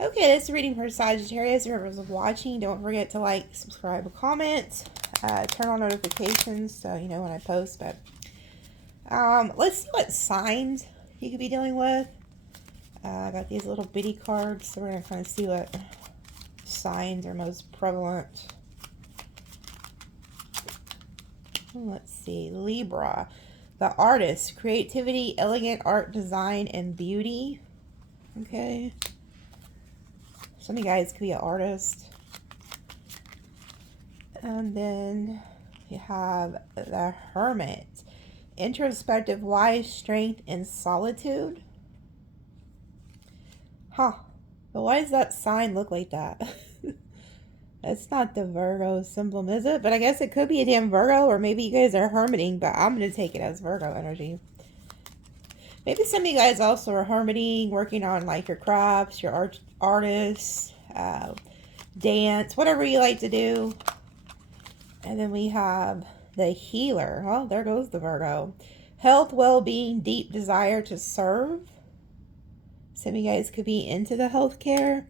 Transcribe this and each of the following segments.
Okay, this is reading for Sagittarius. Whoever's watching, don't forget to like, subscribe, comment, turn on notifications so you know when I post. But let's see what signs you could be dealing with. I got these little bitty cards, so we're gonna kind of see what signs are most prevalent. Let's see, Libra, the artist, creativity, elegant art, design, and beauty. Okay. Some of you guys could be an artist. And then you have the Hermit, introspective, wise, strength, and solitude. Huh. But why does that sign look like that? That's not the Virgo symbol, is it? But I guess it could be a damn Virgo, or maybe you guys are hermiting, but I'm going to take it as Virgo energy. Maybe some of you guys also are hermiting, working on like your crafts, your artists, dance, whatever you like to do. And then we have the Healer. Well, there goes the Virgo. Health, well-being, deep desire to serve. Some of you guys could be into the healthcare.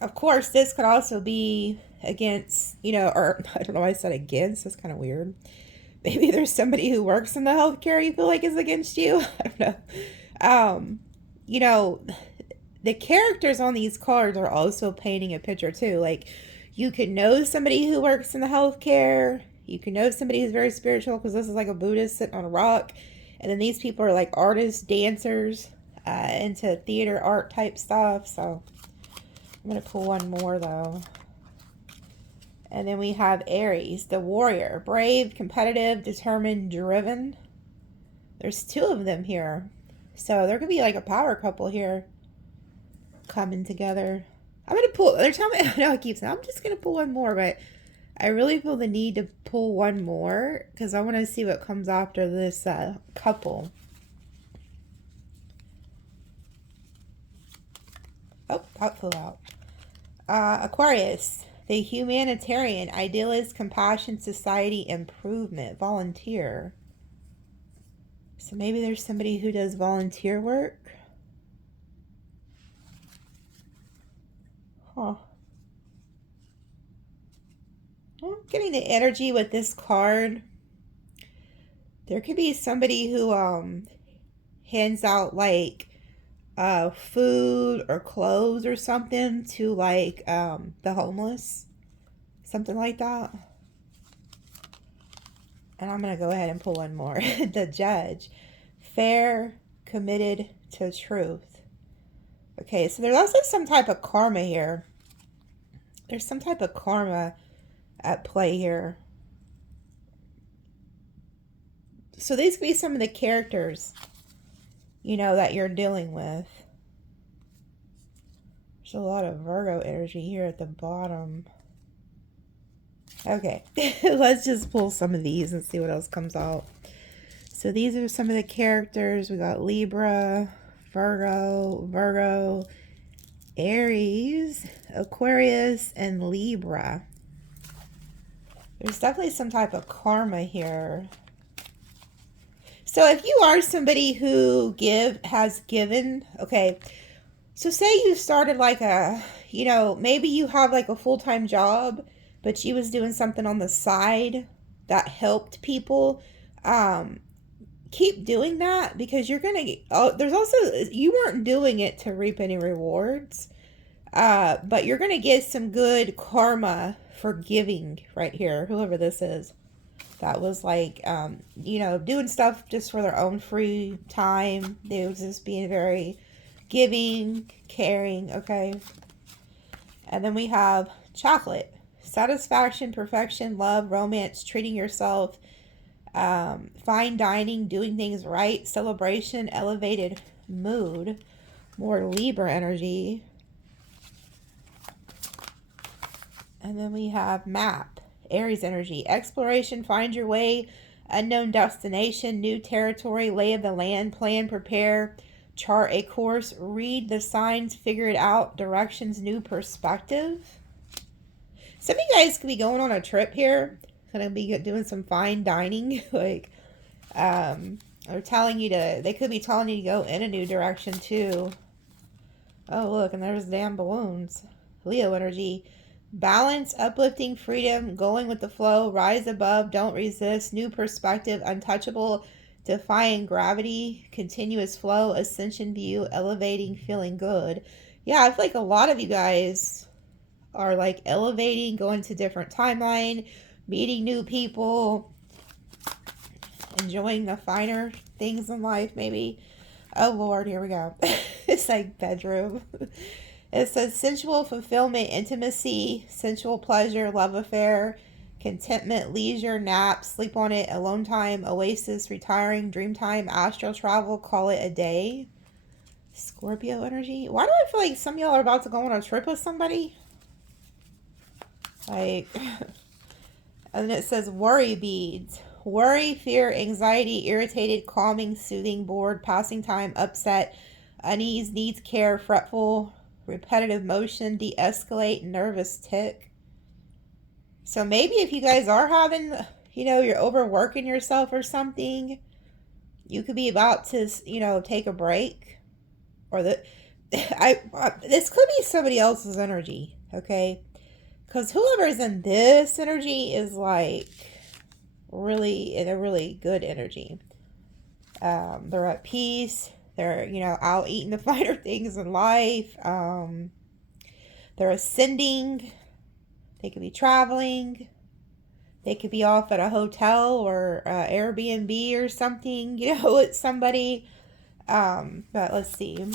Of course, this could also be against, you know, or I don't know why I said against. That's kind of weird. Maybe there's somebody who works in the healthcare you feel like is against you. I don't know. You know, the characters on these cards are also painting a picture too. Like, you could know somebody who works in the healthcare. You can know somebody who's very spiritual, because this is like a Buddhist sitting on a rock. And then these people are like artists, dancers, into theater, art type stuff. So I'm going to pull one more though. And then we have Aries, the warrior, brave, competitive, determined, driven. There's two of them here. So there could be like a power couple here coming together. I'm going to pull, they're telling me, I know I keep saying, I'm just going to pull one more, but I really feel the need to pull one more because I want to see what comes after this couple. Oh, that flew out. Aquarius, the humanitarian, idealist, compassion, society, improvement, volunteer. So maybe there's somebody who does volunteer work. Huh. I'm getting the energy with this card. There could be somebody who hands out like food or clothes or something to like the homeless, something like that. And I'm gonna go ahead and pull one more. The Judge, fair, committed to truth. Okay, so there's also some type of karma here. There's some type of karma at play here. So these could be some of the characters, you know, that you're dealing with. There's a lot of Virgo energy here at the bottom. Okay, let's just pull some of these and see what else comes out. So these are some of the characters. We got Libra, Virgo, Aries, Aquarius, and Libra. There's definitely some type of karma here. So if you are somebody who has given, okay, so say you started like a, you know, maybe you have like a full-time job, but you was doing something on the side that helped people. Keep doing that, because you're going to get, there's also, you weren't doing it to reap any rewards, but you're going to get some good karma for giving right here, whoever this is. That was like, you know, doing stuff just for their own free time. They was just being very giving, caring, okay? And then we have chocolate. Satisfaction, perfection, love, romance, treating yourself, fine dining, doing things right, celebration, elevated mood, more Libra energy. And then we have map, Aries energy, exploration, find your way, unknown destination, new territory, lay of the land, plan, prepare, chart a course, read the signs, figure it out, directions, new perspective. Some of you guys could be going on a trip here. Gonna be doing some fine dining. Like, they're telling you to, they could be telling you to go in a new direction too. Oh, look, and there's damn balloons. Leo energy. Balance, uplifting, freedom, going with the flow, rise above, don't resist, new perspective, untouchable, defying gravity, continuous flow, ascension view, elevating, feeling good. Yeah, I feel like a lot of you guys are like elevating, going to different timeline, meeting new people, enjoying the finer things in life, maybe. Oh Lord, here we go. It's like bedroom. It says sensual fulfillment, intimacy, sensual pleasure, love affair, contentment, leisure, nap, sleep on it, alone time, oasis, retiring, dream time, astral travel, call it a day. Scorpio energy. Why do I feel like some of y'all are about to go on a trip with somebody? Like, and then it says worry beads. Worry, fear, anxiety, irritated, calming, soothing, bored, passing time, upset, unease, needs care, fretful, repetitive motion, de-escalate, nervous tick. So maybe if you guys are having, you're overworking yourself or something, you could be about to, take a break. Or this could be somebody else's energy, okay? Because whoever's in this energy is like really in a really good energy. They're at peace. They're, out eating the finer things in life. They're ascending. They could be traveling. They could be off at a hotel or Airbnb or something, with somebody. But let's see.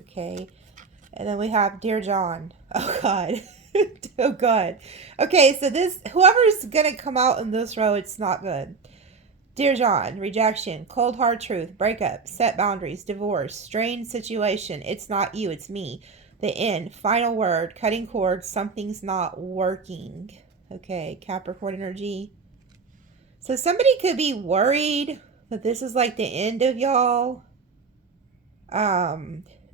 Okay. And then we have Dear John. Oh, God. Oh, God. Okay, so whoever's going to come out in this row, it's not good. Dear John, rejection, cold hard truth, breakup, set boundaries, divorce, strained situation, it's not you, it's me. The end, final word, cutting cords, something's not working. Okay, Capricorn energy. So somebody could be worried that this is like the end of y'all.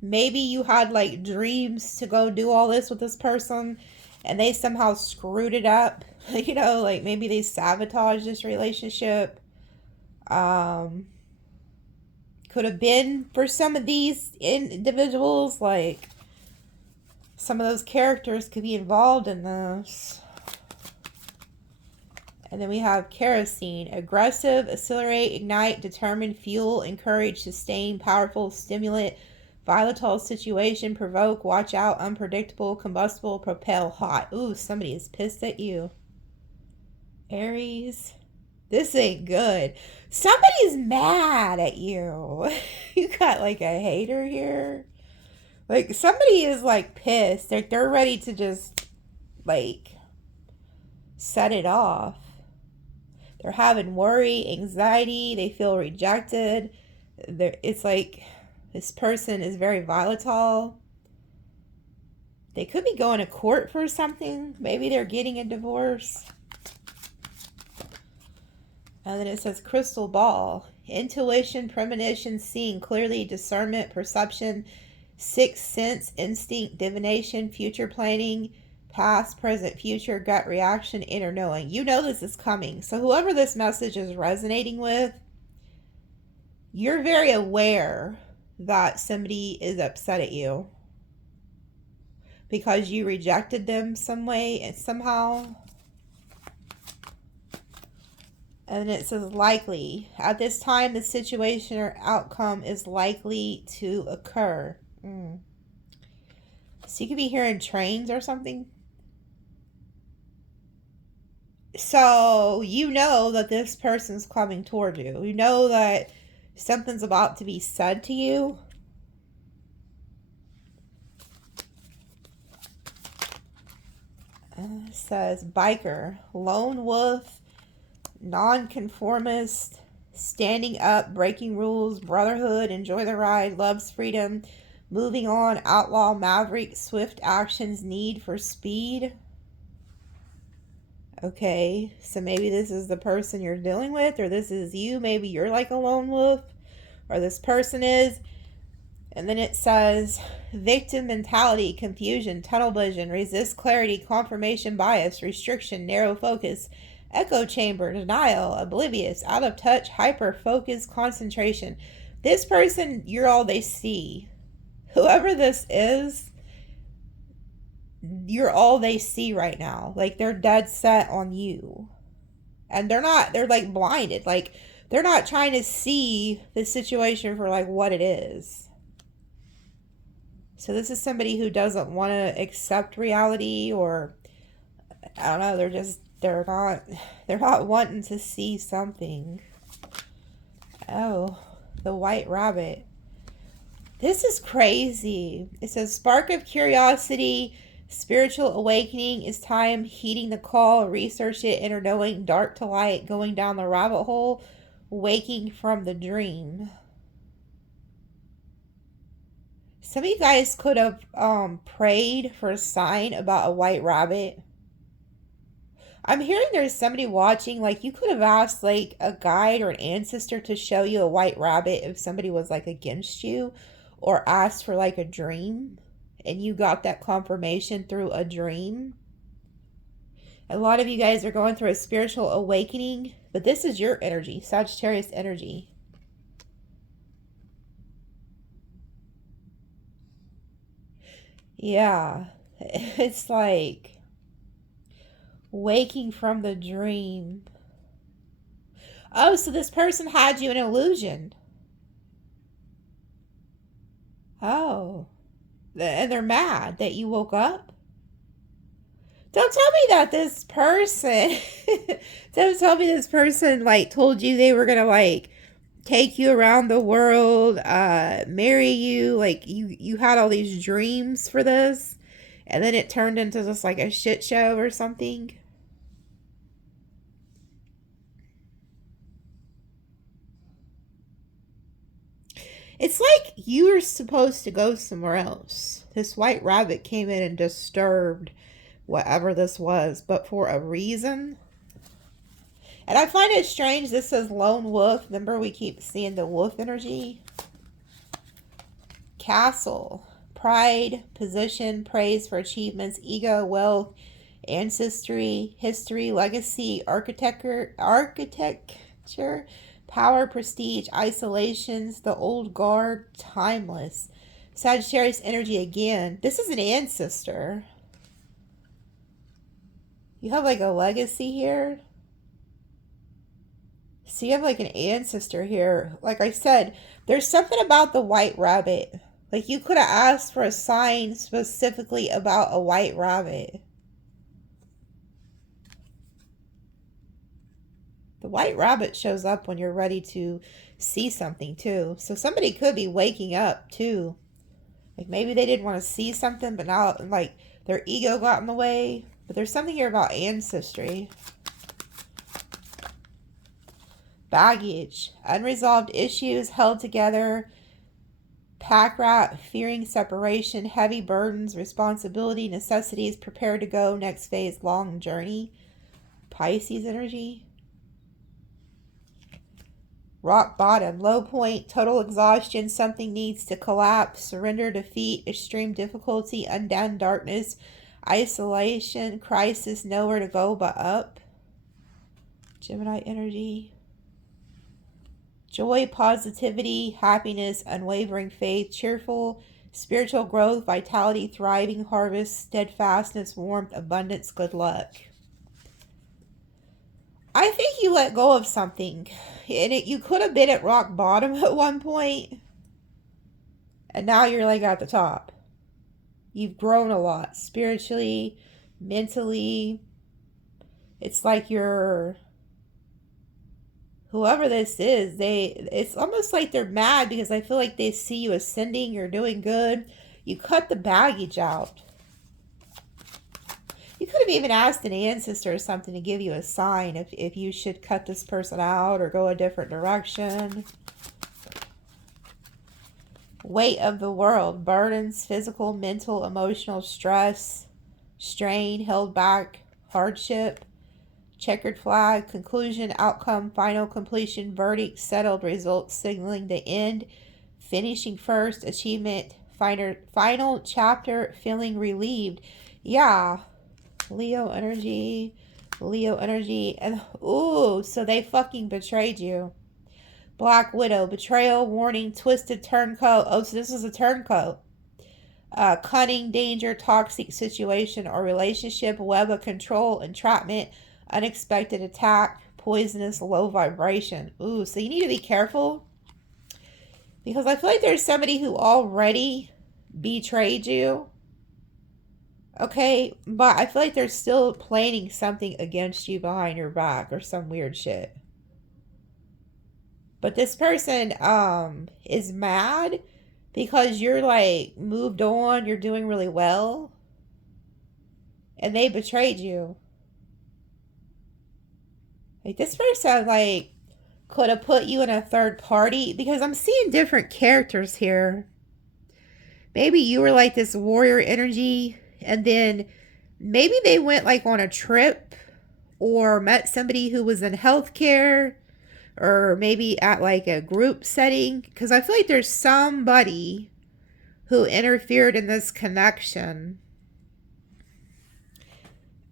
Maybe you had like dreams to go do all this with this person and they somehow screwed it up. Like maybe they sabotaged this relationship. Could have been for some of these individuals, like some of those characters could be involved in this. And then we have kerosene, aggressive, accelerate, ignite, determine, fuel, encourage, sustain, powerful, stimulant, volatile situation, provoke, watch out, unpredictable, combustible, propel, hot. Ooh, somebody is pissed at you. Aries, this ain't good. Somebody's mad at you. You got like a hater here. Like somebody is like pissed. They're ready to just like set it off. They're having worry, anxiety. They feel rejected. It's like this person is very volatile. They could be going to court for something. Maybe they're getting a divorce. And then it says crystal ball. Intuition, premonition, seeing clearly, discernment, perception, sixth sense, instinct, divination, future planning, past, present, future, gut reaction, inner knowing. You know this is coming. So whoever this message is resonating with, you're very aware that somebody is upset at you because you rejected them some way and somehow. And it says likely. At this time, the situation or outcome is likely to occur. So you could be hearing trains or something. So you know that this person's coming toward you. You know that something's about to be said to you. It says biker, lone wolf, nonconformist, standing up, breaking rules, brotherhood, enjoy the ride, loves freedom, moving on, outlaw, maverick, swift actions, need for speed. Okay, so maybe this is the person you're dealing with, or this is you. Maybe you're like a lone wolf, or this person is. And then it says victim mentality, confusion, tunnel vision, resist clarity, confirmation bias, restriction, narrow focus, echo chamber, denial, oblivious, out of touch, hyper focus, concentration. This person, you're all they see. Whoever this is, you're all they see right now. Like, they're dead set on you. And they're like blinded. Like, they're not trying to see the situation for like what it is. So this is somebody who doesn't want to accept reality, or I don't know, they're not wanting to see something. Oh, the white rabbit. This is crazy. It says spark of curiosity, spiritual awakening is time, heeding the call, research it, inner knowing, dark to light, going down the rabbit hole, waking from the dream. Some of you guys could have prayed for a sign about a white rabbit. I'm hearing there's somebody watching, like you could have asked like a guide or an ancestor to show you a white rabbit if somebody was like against you, or asked for like a dream and you got that confirmation through a dream. A lot of you guys are going through a spiritual awakening, but this is your energy, Sagittarius energy. Yeah, it's like waking from the dream. Oh, so this person had you an illusion. Oh, and they're mad that you woke up? Don't tell me that this person, don't tell me this person like told you they were gonna like take you around the world, marry you, like you had all these dreams for this, and then it turned into just like a shit show or something. It's like you were supposed to go somewhere else. This white rabbit came in and disturbed whatever this was, but for a reason. And I find it strange, this says lone wolf. Remember, we keep seeing the wolf energy. Castle. Pride, position, praise for achievements, ego, wealth, ancestry, history, legacy, architecture, power, prestige, isolations, the old guard, timeless. Sagittarius energy again. This is an ancestor. You have like a legacy here. So you have like an ancestor here. Like I said, there's something about the white rabbit. Like you could have asked for a sign specifically about a white rabbit. The white rabbit shows up when you're ready to see something too. So somebody could be waking up too. Like maybe they didn't want to see something, but now like their ego got in the way. But there's something here about ancestry. Baggage, unresolved issues held together, pack rat, fearing separation, heavy burdens, responsibility, necessities, prepare to go, next phase, long journey. Pisces energy. Rock bottom, low point, total exhaustion, something needs to collapse, surrender, defeat, extreme difficulty, undone darkness, isolation, crisis, nowhere to go but up. Gemini energy. Joy, positivity, happiness, unwavering faith, cheerful, spiritual growth, vitality, thriving, harvest, steadfastness, warmth, abundance, good luck. I think you let go of something. And you could have been at rock bottom at one point. And now you're like at the top. You've grown a lot spiritually, mentally. It's like you're... Whoever this is, it's almost like they're mad because I feel like they see you ascending, you're doing good. You cut the baggage out. You could have even asked an ancestor or something to give you a sign if you should cut this person out or go a different direction. Weight of the world, burdens, physical, mental, emotional stress, strain, held back, hardship. Checkered flag, conclusion, outcome, final completion, verdict, settled, results, signaling the end, finishing first, achievement, final chapter, feeling relieved. Yeah, Leo energy, and ooh, so they fucking betrayed you. Black Widow, betrayal, warning, twisted turncoat. Oh, so this is a turncoat. Cunning, danger, toxic situation or relationship, web of control, entrapment, unexpected attack, poisonous, low vibration. Ooh, so you need to be careful, because I feel like there's somebody who already betrayed you. Okay, but I feel like they're still planning something against you behind your back or some weird shit. But this person is mad because you're like moved on, you're doing really well, and they betrayed you. Like this person like could have put you in a third party, because I'm seeing different characters here. Maybe you were like this warrior energy, and then maybe they went like on a trip or met somebody who was in healthcare, or maybe at like a group setting, because I feel like there's somebody who interfered in this connection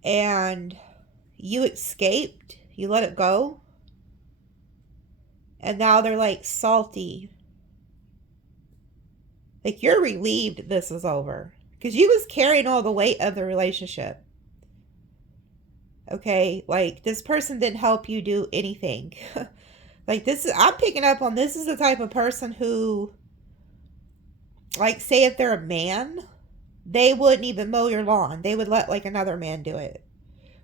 and you escaped, you let it go, and now they're like salty. Like you're relieved this is over, because you was carrying all the weight of the relationship. Okay, like this person didn't help you do anything. Like this is, I'm picking up on, this is the type of person who, like, say if they're a man, they wouldn't even mow your lawn. They would let like another man do it,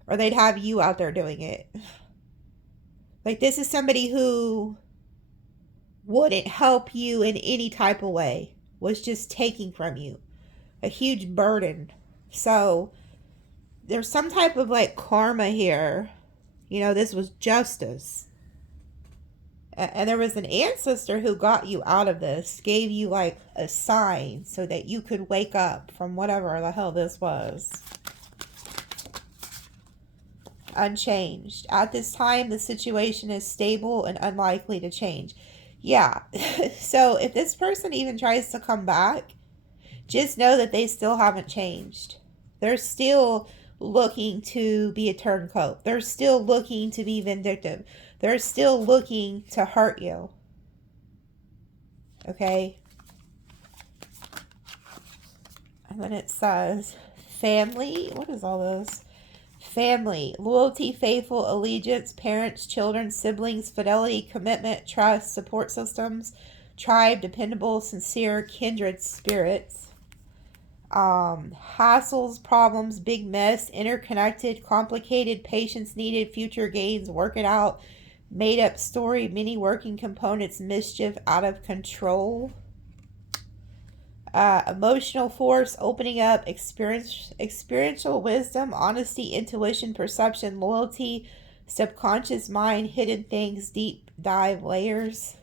or they'd have you out there doing it. Like this is somebody who wouldn't help you in any type of way, was just taking from you a huge burden. So there's some type of like karma here. You know, this was justice. And there was an ancestor who got you out of this, gave you like a sign so that you could wake up from whatever the hell this was. Unchanged. At this time, the situation is stable and unlikely to change. Yeah. So if this person even tries to come back, just know that they still haven't changed. They're still looking to be a turncoat. They're still looking to be vindictive. They're still looking to hurt you. Okay? And then it says family. What is all this? Family, loyalty, faithful, allegiance, parents, children, siblings, fidelity, commitment, trust, support systems, tribe, dependable, sincere, kindred spirits. Hassles, problems, big mess, interconnected, complicated, patience needed, future gains, work it out, made up story, many working components, mischief, out of control. Emotional force, opening up, experiential wisdom, honesty, intuition, perception, loyalty, subconscious mind, hidden things, deep dive layers.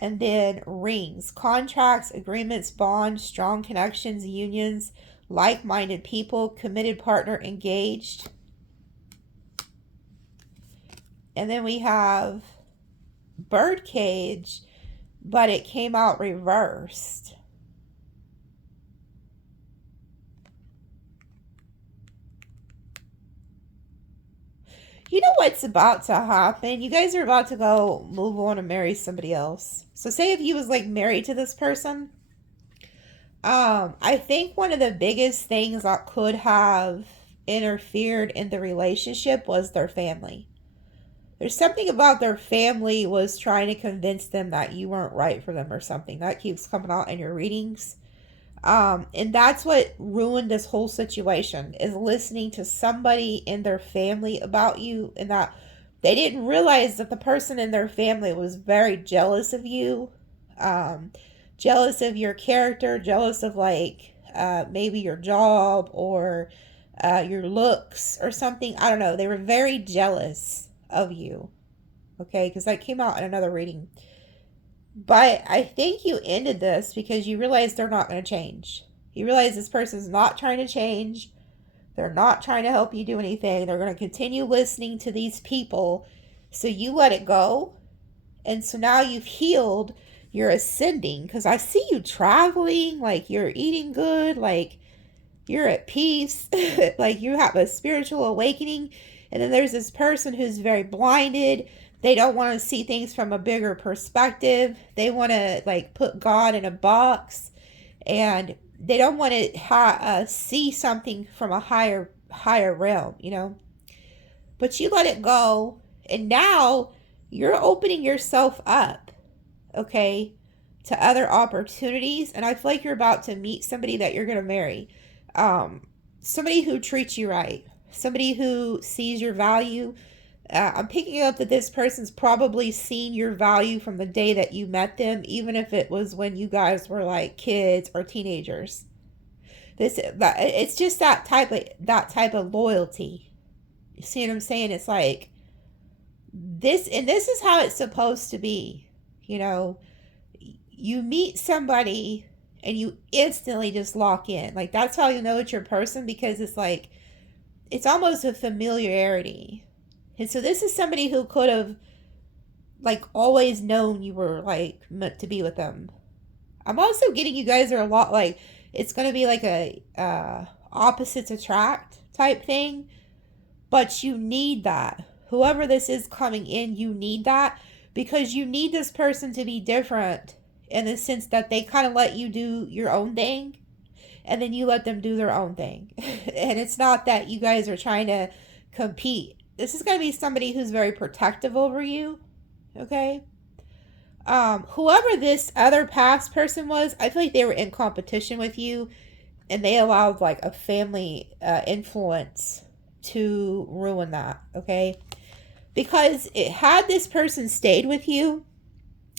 And then rings, contracts, agreements, bonds, strong connections, unions, like-minded people, committed partner, engaged. And then we have birdcage, but it came out reversed. You know what's about to happen? You guys are about to go move on and marry somebody else. So say if you was like married to this person, I think one of the biggest things that could have interfered in the relationship was their family. There's something about their family was trying to convince them that you weren't right for them or something. That keeps coming out in your readings. And that's what ruined this whole situation, is listening to somebody in their family about you, and that they didn't realize that the person in their family was very jealous of you, jealous of your character, jealous of like maybe your job or your looks or something. I don't know. They were very jealous of you. Okay, because that came out in another reading. But I think you ended this because you realize they're not going to change. You realize this person's not trying to change. They're not trying to help you do anything. They're going to continue listening to these people. So you let it go. And so now you've healed. You're ascending. Because I see you traveling. Like you're eating good. Like you're at peace. Like you have a spiritual awakening. And then there's this person who's very blinded. They don't want to see things from a bigger perspective. They want to like put God in a box, and they don't want to see something from a higher realm, you know. But you let it go, and now you're opening yourself up, okay, to other opportunities. And I feel like you're about to meet somebody that you're going to marry. Somebody who treats you right, somebody who sees your value. I'm picking up that this person's probably seen your value from the day that you met them, even if it was when you guys were like kids or teenagers. It's just that type of loyalty. You see what I'm saying? It's like this, and this is how it's supposed to be. You know, you meet somebody and you instantly just lock in. Like, that's how you know it's your person, because it's like, it's almost a familiarity. And so this is somebody who could have like always known you were like meant to be with them. I'm also getting you guys are a lot like, it's going to be like a opposites attract type thing, but you need that. Whoever this is coming in, you need that, because you need this person to be different in the sense that they kind of let you do your own thing and then you let them do their own thing. And it's not that you guys are trying to compete. This is going to be somebody who's very protective over you, okay? Whoever this other past person was, I feel like they were in competition with you, and they allowed like a family influence to ruin that, okay? Because had this person stayed with you,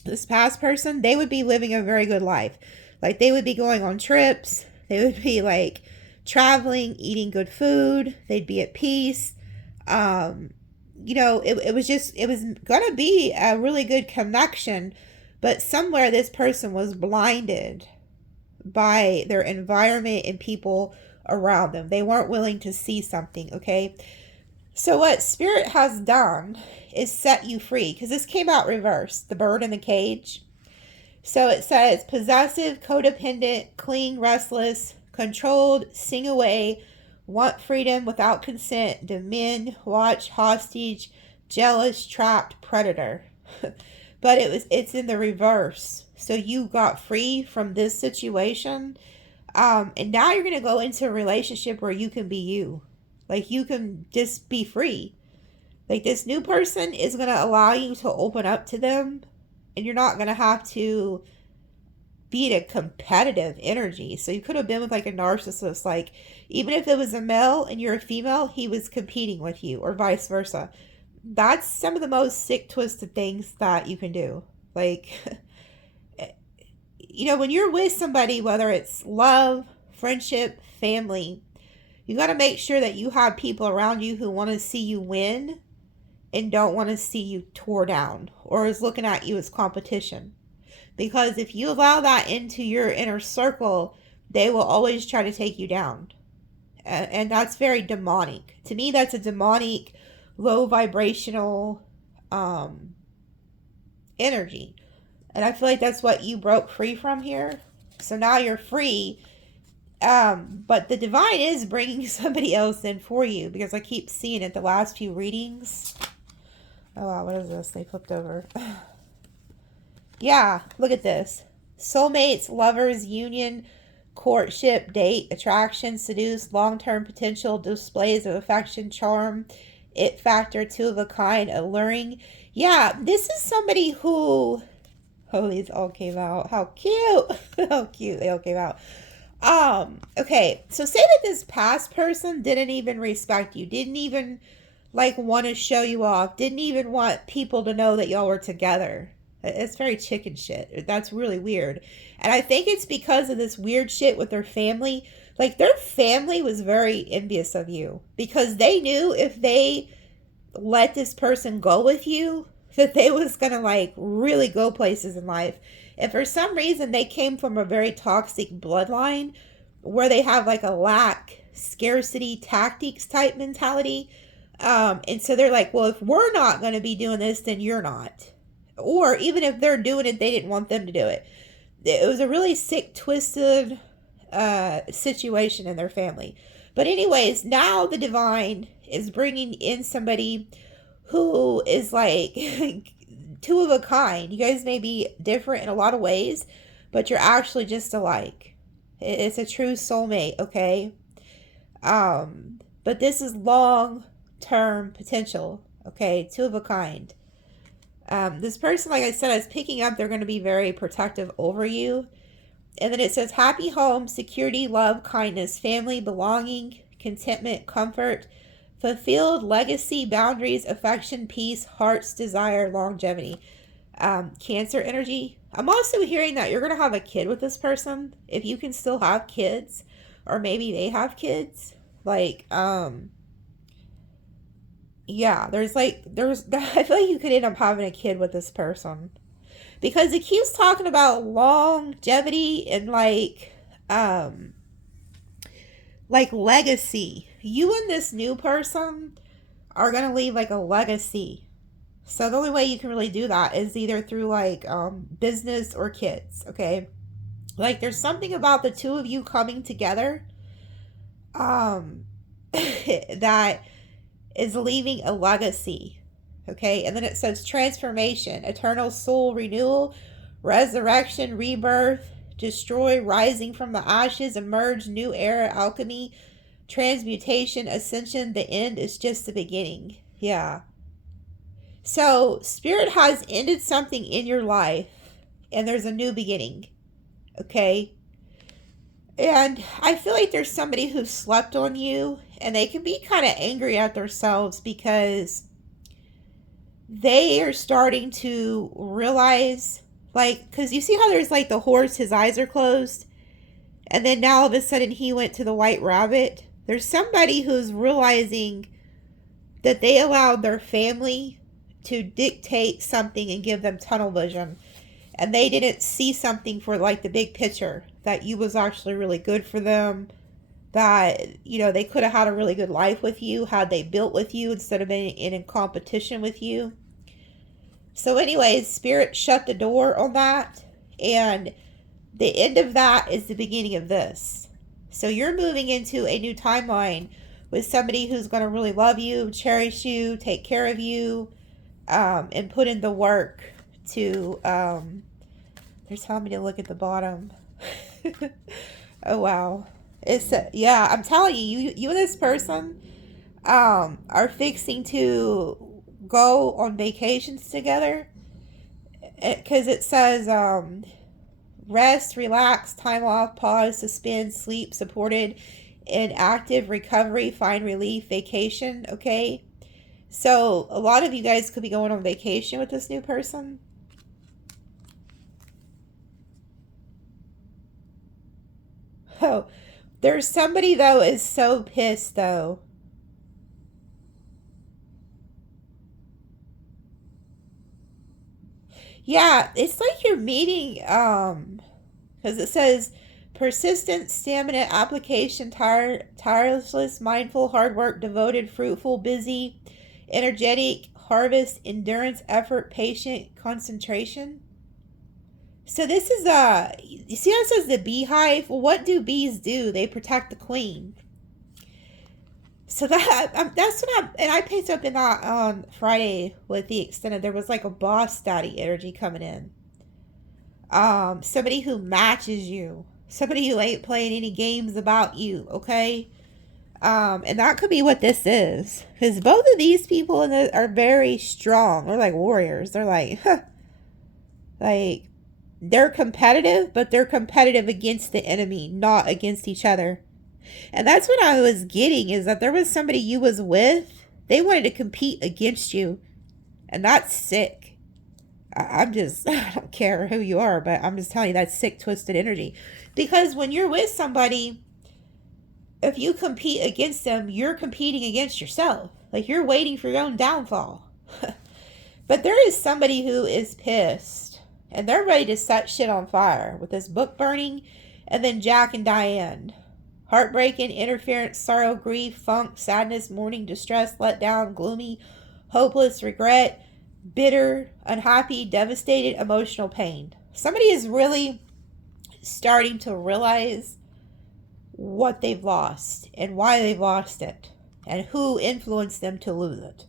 this past person, they would be living a very good life. Like, they would be going on trips, they would be like traveling, eating good food, they'd be at peace. You know, it was gonna be a really good connection, but somewhere this person was blinded by their environment and people around them. They weren't willing to see something, okay? So what Spirit has done is set you free, because this came out reversed, the bird in the cage. So it says possessive, codependent, cling, restless, controlled, sing away, want freedom without consent, demand, watch, hostage, jealous, trapped, predator. But it's in the reverse. So you got free from this situation. And now you're going to go into a relationship where you can be you. Like, you can just be free. Like, this new person is going to allow you to open up to them. And you're not going to have to be in a competitive energy. So you could have been with like a narcissist. Like, even if it was a male and you're a female, he was competing with you, or vice versa. That's some of the most sick, twisted things that you can do. Like, you know, when you're with somebody, whether it's love, friendship, family, you got to make sure that you have people around you who want to see you win and don't want to see you tore down, or is looking at you as competition. Because if you allow that into your inner circle, they will always try to take you down. And that's very demonic. To me, that's a demonic, low vibrational energy. And I feel like that's what you broke free from here. So now you're free. But the divine is bringing somebody else in for you, because I keep seeing it the last few readings. Oh, wow, what is this? They flipped over. Yeah, look at this. Soulmates, lovers, union, courtship, date, attraction, seduce, long-term potential, displays of affection, charm, it factor, two of a kind, alluring. Yeah, this is somebody who... Oh, these all came out. How cute. How cute they all came out. Okay, so say that this past person didn't even respect you, didn't even like want to show you off, didn't even want people to know that y'all were together. It's very chicken shit. That's really weird. And I think it's because of this weird shit with their family. Like, their family was very envious of you, because they knew if they let this person go with you, that they was gonna like really go places in life. And for some reason, they came from a very toxic bloodline where they have like a lack, scarcity, tactics type mentality. And so they're like, well, if we're not going to be doing this, then you're not. Or even if they're doing it, they didn't want them to do it. It was a really sick, twisted situation in their family. But anyways, now the divine is bringing in somebody who is like two of a kind. You guys may be different in a lot of ways, but you're actually just alike. It's a true soulmate, okay? But this is long term potential, okay? Two of a kind. This person, like I said, is picking up, they're going to be very protective over you. And then it says happy home, security, love, kindness, family, belonging, contentment, comfort, fulfilled, legacy, boundaries, affection, peace, heart's desire, longevity. Cancer energy. I'm also hearing that you're going to have a kid with this person. If you can still have kids, or maybe they have kids. Like, yeah, there's I feel like you could end up having a kid with this person. Because it keeps talking about longevity and like legacy. You and this new person are gonna leave like a legacy. So the only way you can really do that is either through like business or kids, okay? Like there's something about the two of you coming together that is leaving a legacy. Okay, and then it says transformation, eternal soul renewal, resurrection, rebirth, destroy, rising from the ashes, emerge, new era, alchemy, transmutation, ascension. The end is just the beginning. Yeah. So, Spirit has ended something in your life, and there's a new beginning. Okay? And I feel like there's somebody who slept on you, and they can be kind of angry at themselves because they are starting to realize, like, because you see how there's like the horse, his eyes are closed, and then now all of a sudden he went to the white rabbit. There's somebody who's realizing that they allowed their family to dictate something and give them tunnel vision, and they didn't see something for like the big picture, that you was actually really good for them, that they could have had a really good life with you had they built with you instead of being in competition with you. So anyways, Spirit shut the door on that, and the end of that is the beginning of this. So you're moving into a new timeline with somebody who's going to really love you, cherish you, take care of you, and put in the work to they're telling me to look at the bottom. Oh wow. It's yeah, I'm telling you and this person are fixing to go on vacations together, because it says rest, relax, time off, pause, suspend, sleep, supported, in active recovery, find relief, vacation. Okay, so a lot of you guys could be going on vacation with this new person. Oh, there's somebody though is so pissed though. Yeah, it's like you're meeting because it says persistent, stamina, application, tireless, mindful, hard work, devoted, fruitful, busy, energetic, harvest, endurance, effort, patient, concentration. So this is you see how it says the beehive? Well, what do bees do? They protect the queen. So that's what I picked up in that on Friday with the extended. There was like a boss daddy energy coming in. Somebody who matches you, somebody who ain't playing any games about you. Okay, and that could be what this is, because both of these people are very strong. They're like warriors. They're like, huh, like they're competitive, but they're competitive against the enemy, not against each other. And that's what I was getting, is that there was somebody you was with, they wanted to compete against you. And that's sick. I'm just, I don't care who you are, but I'm just telling you, that's sick, twisted energy. Because when you're with somebody, if you compete against them, you're competing against yourself. Like you're waiting for your own downfall. But there is somebody who is pissed, and they're ready to set shit on fire with this book burning, and then Jack and Diane. Heartbreaking, interference, sorrow, grief, funk, sadness, mourning, distress, letdown, gloomy, hopeless, regret, bitter, unhappy, devastated, emotional pain. Somebody is really starting to realize what they've lost and why they've lost it and who influenced them to lose it.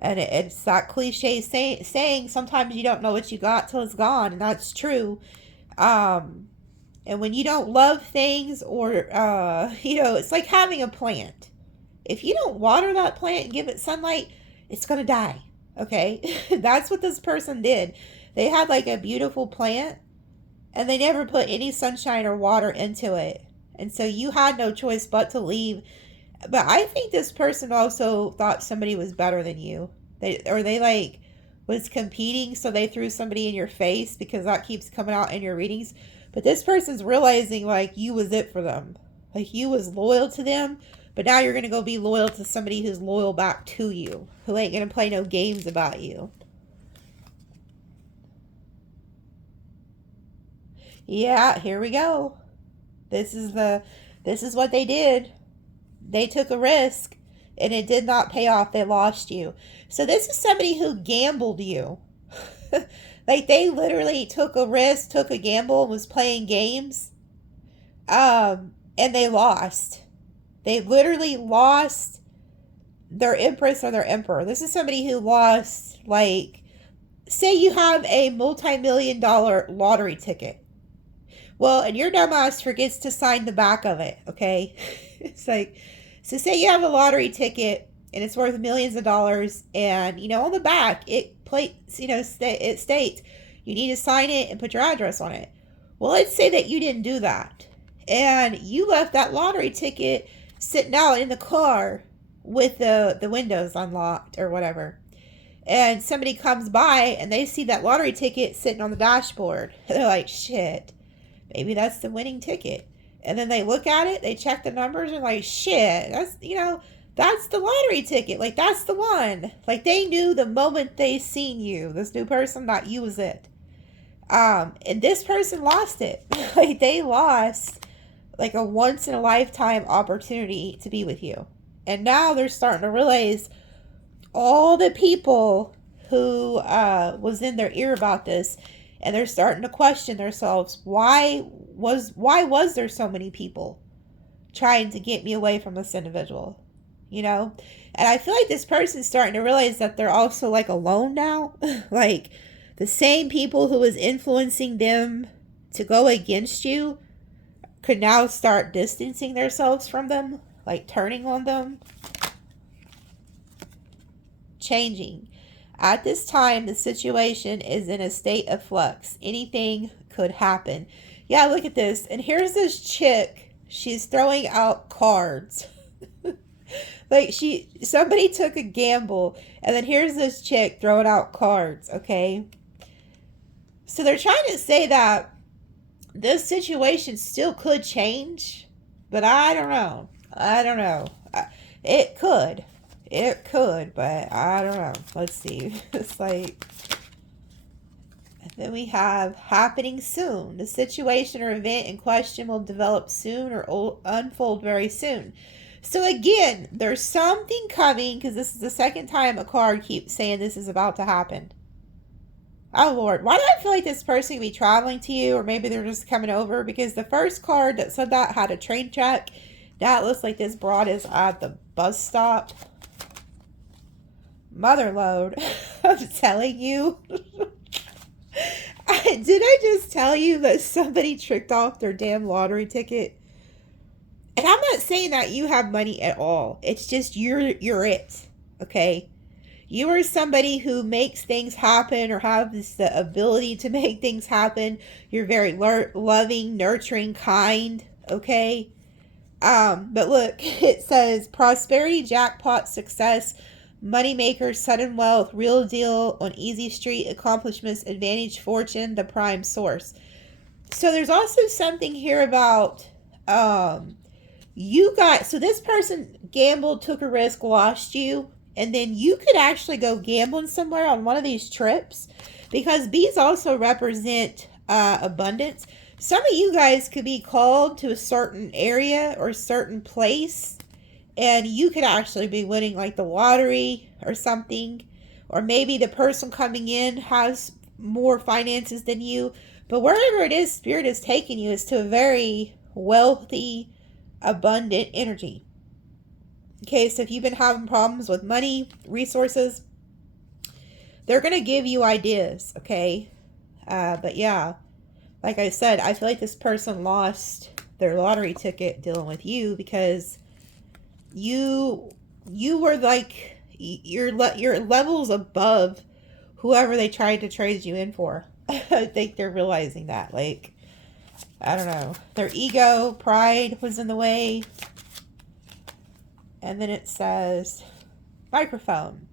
And it's that cliche saying, sometimes you don't know what you got till it's gone, and that's true. Um, and when you don't love things, or, it's like having a plant. If you don't water that plant and give it sunlight, it's going to die. Okay? That's what this person did. They had like a beautiful plant, and they never put any sunshine or water into it. And so you had no choice but to leave. But I think this person also thought somebody was better than you. They like was competing, so they threw somebody in your face, because that keeps coming out in your readings. But this person's realizing like you was it for them. Like you was loyal to them, but now you're going to go be loyal to somebody who's loyal back to you, who ain't going to play no games about you. Yeah, here we go. This is what they did. They took a risk, and it did not pay off. They lost you. So this is somebody who gambled you. Like they literally took a risk, took a gamble, and was playing games. And they lost. They literally lost their empress or their emperor. This is somebody who lost, like, say you have a multi-million-dollar lottery ticket. Well, and your dumbass forgets to sign the back of it, okay? It's like, so say you have a lottery ticket and it's worth millions of dollars, and, on the back, it states you need to sign it and put your address on it. Well, let's say that you didn't do that, and you left that lottery ticket sitting out in the car with the windows unlocked or whatever. And somebody comes by and they see that lottery ticket sitting on the dashboard. They're like, shit, maybe that's the winning ticket. And then they look at it, they check the numbers, and like, shit, that's the lottery ticket. Like, that's the one. Like, they knew the moment they seen you, this new person, that you was it. And this person lost it. Like, they lost like a once in a lifetime opportunity to be with you. And now they're starting to realize all the people who was in their ear about this, and they're starting to question themselves. Why was there so many people trying to get me away from this individual? And I feel like this person's starting to realize that they're also like alone now. Like the same people who was influencing them to go against you could now start distancing themselves from them, like turning on them. Changing. At this time, the situation is in a state of flux. Anything could happen. Yeah, look at this. And here's this chick. She's throwing out cards. Like somebody took a gamble, and then here's this chick throwing out cards, okay? So they're trying to say that this situation still could change, but I don't know. It could, but I don't know. Let's see. It's like, and then we have happening soon. The situation or event in question will develop soon or unfold very soon. So again, there's something coming, because this is the second time a card keeps saying this is about to happen. Oh Lord, why do I feel like this person could be traveling to you, or maybe they're just coming over? Because the first card that said that had a train track. Now it looks like this broad is at the bus stop. Motherload. I'm telling you. Did I just tell you that somebody tricked off their damn lottery ticket? And I'm not saying that you have money at all. It's just you're it, okay? You are somebody who makes things happen, or has the ability to make things happen. You're very loving, nurturing, kind, okay? But look, it says prosperity, jackpot, success, moneymaker, sudden wealth, real deal, on easy street, accomplishments, advantage, fortune, the prime source. So there's also something here about, so this person gambled, took a risk, lost you, and then you could actually go gambling somewhere on one of these trips, because bees also represent abundance. Some of you guys could be called to a certain area or certain place, and you could actually be winning like the lottery or something. Or maybe the person coming in has more finances than you. But wherever it is Spirit is taking you is to a very wealthy, abundant energy. Okay, so if you've been having problems with money, resources, they're going to give you ideas, okay? But yeah, like I said, I feel like this person lost their lottery ticket dealing with you because you were like your levels above whoever they tried to trade you in for. I think they're realizing that, like, I don't know, their ego, pride was in the way. And then it says microphone,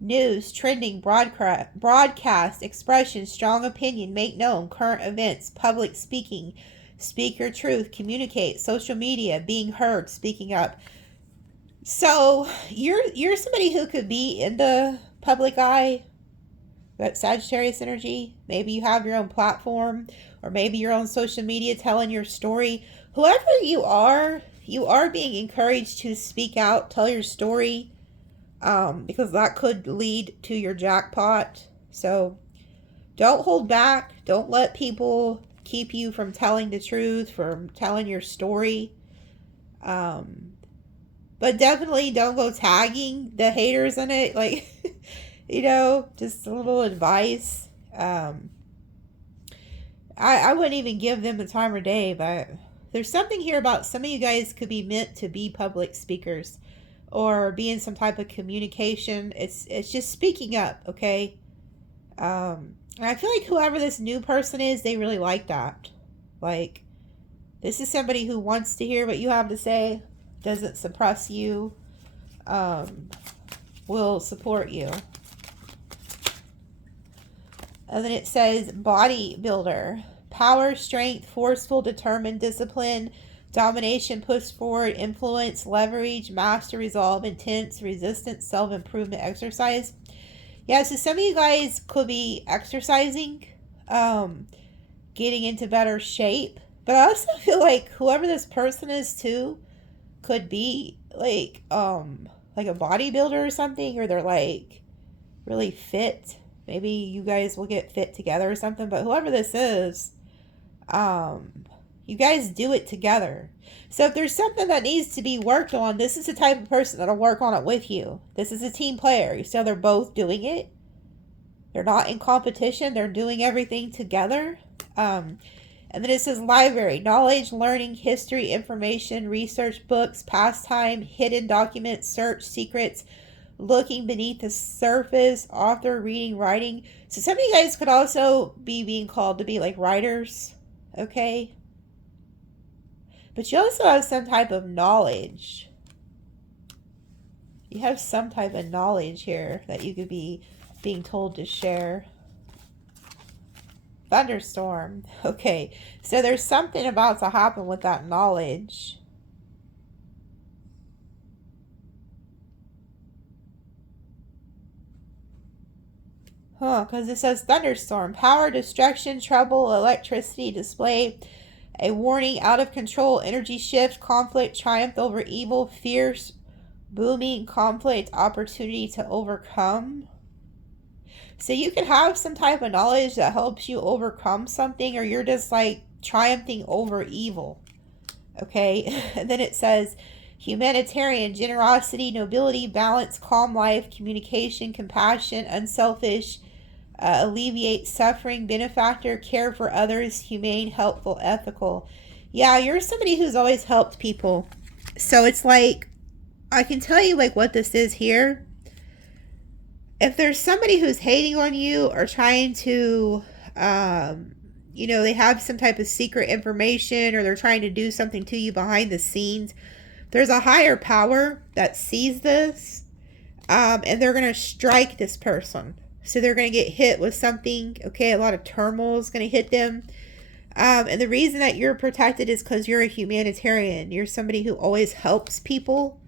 news, trending, broadcast, expression, strong opinion, make known, current events, public speaking, speak your truth, communicate, social media, being heard, speaking up. So you're somebody who could be in the public eye. That Sagittarius energy. Maybe you have your own platform, or maybe your own social media telling your story. Whoever you are being encouraged to speak out, tell your story, because that could lead to your jackpot. So don't hold back. Don't let people keep you from telling the truth, from telling your story. But definitely don't go tagging the haters in it. Like, just a little advice. I wouldn't even give them the time of day, but there's something here about some of you guys could be meant to be public speakers or be in some type of communication. It's just speaking up, okay? And I feel like whoever this new person is, they really like that. Like, this is somebody who wants to hear what you have to say, doesn't suppress you, will support you. And then it says bodybuilder, power, strength, forceful, determined, discipline, domination, push forward, influence, leverage, master, resolve, intense, resistance, self-improvement, exercise. Yeah, so some of you guys could be exercising, getting into better shape. But I also feel like whoever this person is too could be like a bodybuilder or something, or they're like really fit. Maybe you guys will get fit together or something. But whoever this is, you guys do it together. So if there's something that needs to be worked on, this is the type of person that'll work on it with you. This is a team player. You see, they're both doing it. They're not in competition. They're doing everything together. And then it says library, knowledge, learning, history, information, research, books, pastime, hidden documents, search, secrets, looking beneath the surface, author, reading, writing. So some of you guys could also be being called to be like writers, okay? But you also have some type of knowledge. You have some type of knowledge here that you could be being told to share. Thunderstorm. Okay, so there's something about to happen with that knowledge. Because it says thunderstorm, power, destruction, trouble, electricity, display, a warning, out of control, energy shift, conflict, triumph over evil, fierce, booming, conflict, opportunity to overcome. So you could have some type of knowledge that helps you overcome something, or you're just like triumphing over evil. Okay, and then it says humanitarian, generosity, nobility, balance, calm life, communication, compassion, unselfish, alleviate suffering, benefactor, care for others, humane, helpful, ethical. Yeah, you're somebody who's always helped people. So it's like, I can tell you like what this is here. If there's somebody who's hating on you or trying to, they have some type of secret information, or they're trying to do something to you behind the scenes, there's a higher power that sees this, and they're going to strike this person. So they're going to get hit with something, okay? A lot of turmoil is going to hit them. And the reason that you're protected is because you're a humanitarian. You're somebody who always helps people.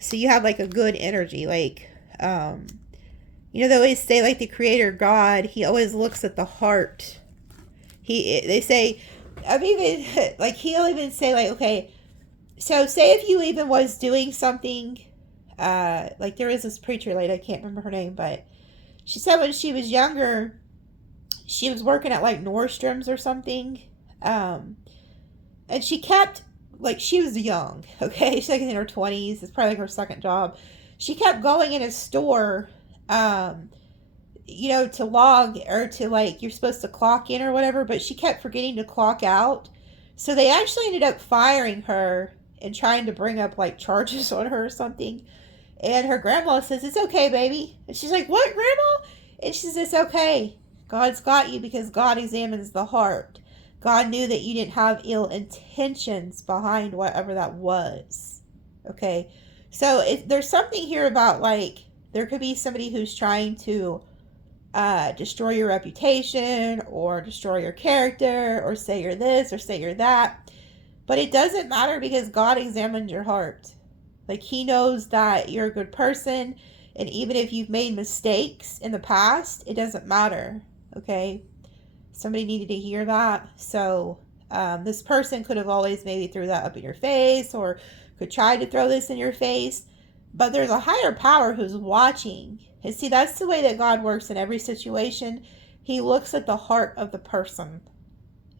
So you have like a good energy. Like, they always say like the creator God, he always looks at the heart. They say, he'll even say like, okay, so say if you even was doing something, like there is this preacher lady, I can't remember her name, but she said when she was younger, she was working at like Nordstrom's or something. And she kept, like, she was young, okay? She's like in her 20s. It's probably like her second job. She kept going in a store. you know, to log or to like, you're supposed to clock in or whatever, but she kept forgetting to clock out. So they actually ended up firing her and trying to bring up like charges on her or something. And her grandma says, "It's okay, baby." And she's like, "What, grandma?" And she says, "It's okay. God's got you because God examines the heart. God knew that you didn't have ill intentions behind whatever that was." Okay. So there's something here about like, there could be somebody who's trying to destroy your reputation or destroy your character or say you're this or say you're that. But it doesn't matter because God examined your heart. Like, he knows that you're a good person. And even if you've made mistakes in the past, it doesn't matter. Okay? Somebody needed to hear that. So this person could have always maybe threw that up in your face or could try to throw this in your face. But there's a higher power who's watching. And see, that's the way that God works in every situation. He looks at the heart of the person.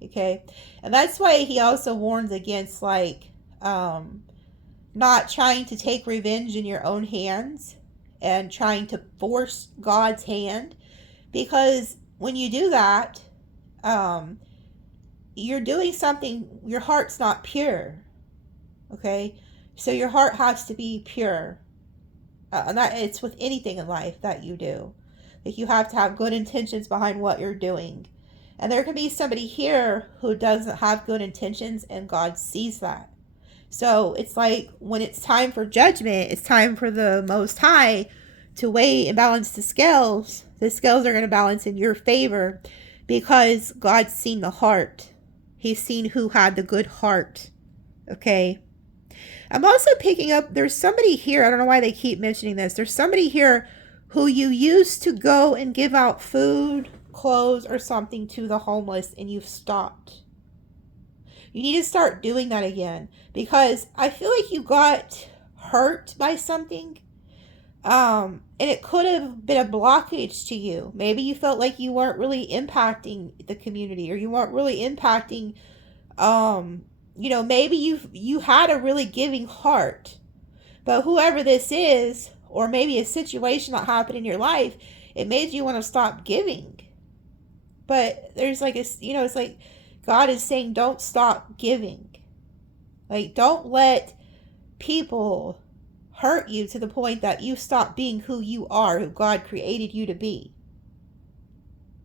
Okay? And that's why he also warns against, like, not trying to take revenge in your own hands and trying to force God's hand. Because when you do that, you're doing something, your heart's not pure. Okay? So your heart has to be pure. And that it's with anything in life that you do. Like, you have to have good intentions behind what you're doing. And there can be somebody here who doesn't have good intentions, and God sees that. So it's like, when it's time for judgment, it's time for the Most High to weigh and balance the scales. The scales are going to balance in your favor because God's seen the heart. He's seen who had the good heart. Okay? I'm also picking up, there's somebody here, I don't know why they keep mentioning this. There's somebody here who you used to go and give out food, clothes, or something to the homeless, and you've stopped. You need to start doing that again, because I feel like you got hurt by something. And it could have been a blockage to you. Maybe you felt like you weren't really impacting the community, or you weren't really impacting, you know, maybe you had a really giving heart, but whoever this is, or maybe a situation that happened in your life, it made you want to stop giving. But there's like you know, it's like God is saying, don't stop giving. Like, don't let people hurt you to the point that you stop being who you are, who God created you to be.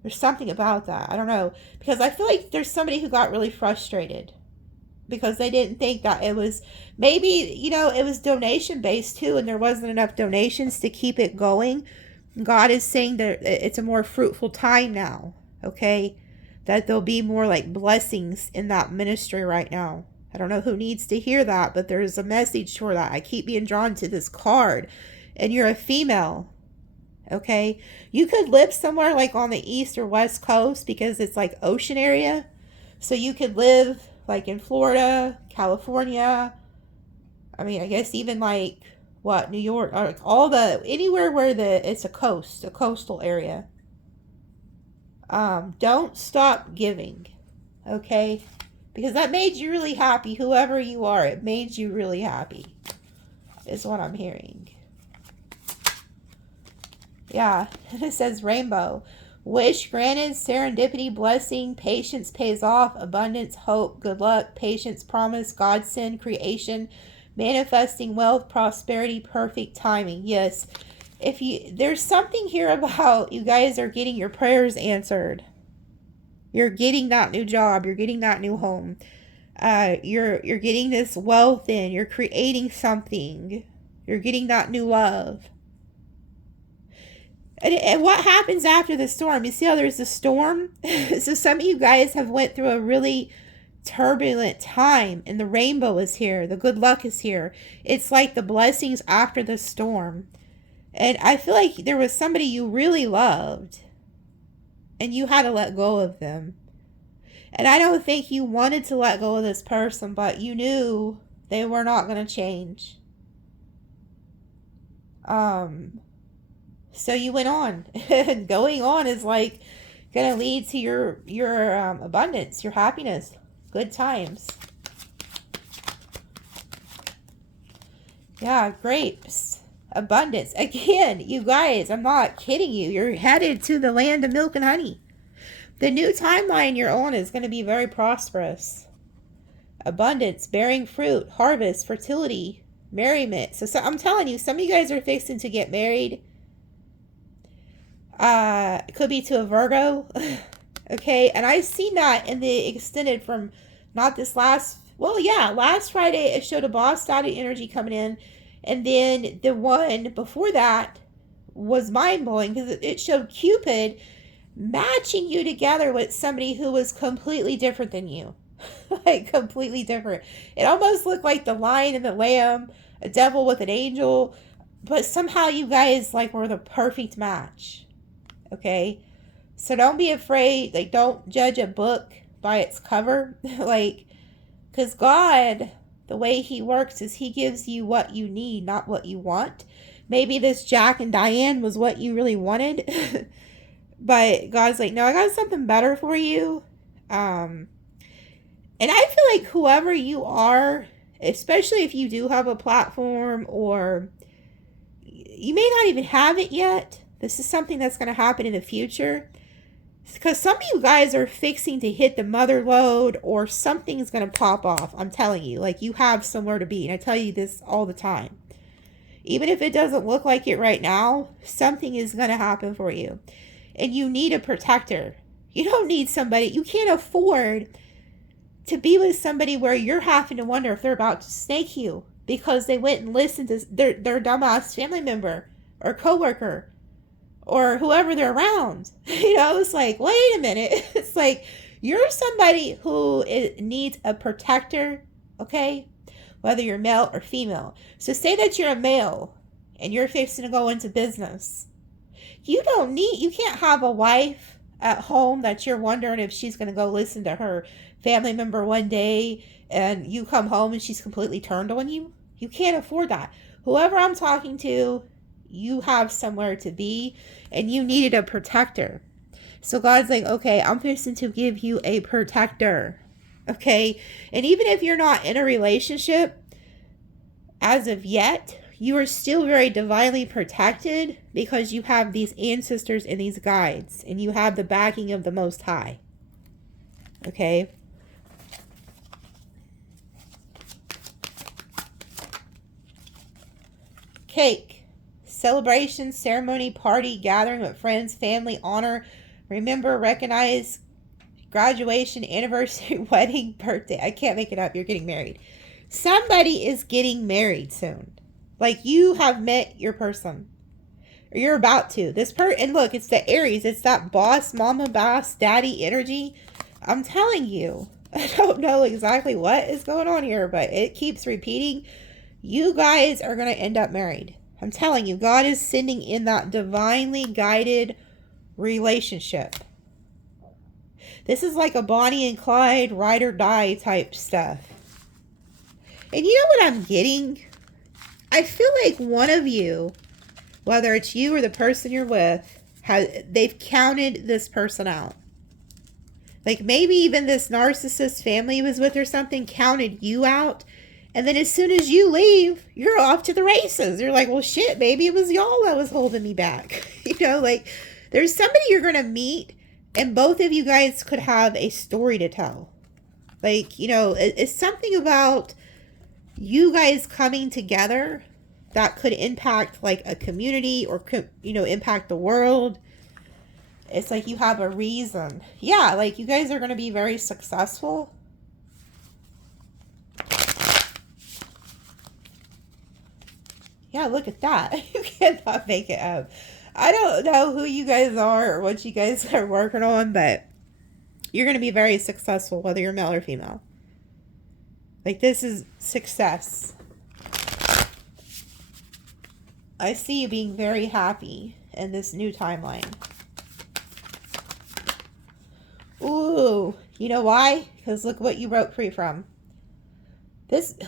There's something about that. I don't know, because I feel like there's somebody who got really frustrated because they didn't think that it was, maybe, you know, it was donation based too, and there wasn't enough donations to keep it going. God is saying that it's a more fruitful time now. Okay? That there'll be more like blessings in that ministry right now. I don't know who needs to hear that, but there's a message for that. I keep being drawn to this card. And you're a female. Okay? You could live somewhere like on the east or west coast because it's like ocean area. So you could live like in Florida, California. I mean, I guess even like, what, New York, or all the, anywhere where it's a coastal area. Don't stop giving. Okay? Because that made you really happy. Whoever you are, it made you really happy. Is what I'm hearing. Yeah. It says rainbow. Wish granted, serendipity, blessing, patience pays off, abundance, hope, good luck, patience, promise, godsend, creation, manifesting wealth, prosperity, perfect timing. Yes. There's something here about you guys are getting your prayers answered. You're getting that new job. You're getting that new home. You're getting this wealth in. You're creating something. You're getting that new love. And what happens after the storm? You see how there's a storm? So some of you guys have went through a really turbulent time, and the rainbow is here. The good luck is here. It's like the blessings after the storm. And I feel like there was somebody you really loved, and you had to let go of them. And I don't think you wanted to let go of this person, but you knew they were not going to change. So you went on. And going on is like going to lead to your abundance, your happiness, good times. Yeah, grapes. Abundance. Again, you guys, I'm not kidding you. You're headed to the land of milk and honey. The new timeline you're on is going to be very prosperous. Abundance, bearing fruit, harvest, fertility, merriment. So I'm telling you, some of you guys are fixing to get married. It could be to a Virgo. Okay, and I've seen that in the extended from not this last, well, yeah, last Friday it showed a boss daddy energy coming in, and then the one before that was mind-blowing because it showed Cupid matching you together with somebody who was completely different than you. Like, completely different. It almost looked like the lion and the lamb, a devil with an angel, but somehow you guys, like, were the perfect match. Okay? So don't be afraid. Like, don't judge a book by its cover. Like, because God, the way he works is he gives you what you need, not what you want. Maybe this Jack and Diane was what you really wanted. But God's like, no, I got something better for you. And I feel like whoever you are, especially if you do have a platform or you may not even have it yet, this is something that's going to happen in the future. Because some of you guys are fixing to hit the mother lode or something's going to pop off. I'm telling you, like you have somewhere to be. And I tell you this all the time. Even if it doesn't look like it right now, something is going to happen for you. And you need a protector. You don't need somebody. You can't afford to be with somebody where you're having to wonder if they're about to snake you because they went and listened to their dumbass family member or coworker or whoever they're around. You know, it's like, wait a minute. It's like, you're somebody who needs a protector, okay? Whether you're male or female. So say that you're a male and you're fixing to go into business. You can't have a wife at home that you're wondering if she's going to go listen to her family member one day and you come home and she's completely turned on you. You can't afford that. Whoever I'm talking to, you have somewhere to be and you needed a protector. So God's like, okay, I'm fixing to give you a protector. Okay. And even if you're not in a relationship as of yet, you are still very divinely protected because you have these ancestors and these guides and you have the backing of the Most High. Okay. Cake. Celebration, ceremony, party, gathering with friends, family, honor. Remember, recognize, graduation, anniversary, wedding, birthday. I can't make it up. You're getting married. Somebody is getting married soon. Like you have met your person. Or you're about to. And look, it's the Aries. It's that boss, mama, boss, daddy energy. I'm telling you. I don't know exactly what is going on here, but it keeps repeating. You guys are going to end up married. I'm telling you, God is sending in that divinely guided relationship. This is like a Bonnie and Clyde, ride or die type stuff. And you know what I'm getting? I feel like one of you, whether it's you or the person you're with, they've counted this person out. Like maybe even this narcissist family he was with or something counted you out. And then as soon as you leave, you're off to the races. You're like, well, shit, maybe it was y'all that was holding me back. You know, like there's somebody you're going to meet and both of you guys could have a story to tell. Like, you know, it's something about you guys coming together that could impact like a community or, you know, impact the world. It's like you have a reason. Yeah, like you guys are going to be very successful. Yeah, look at that. You cannot make it up. I don't know who you guys are or what you guys are working on, but you're going to be very successful whether you're male or female. Like this is success. I see you being very happy in this new timeline. Ooh, you know why? Because look what you broke free from.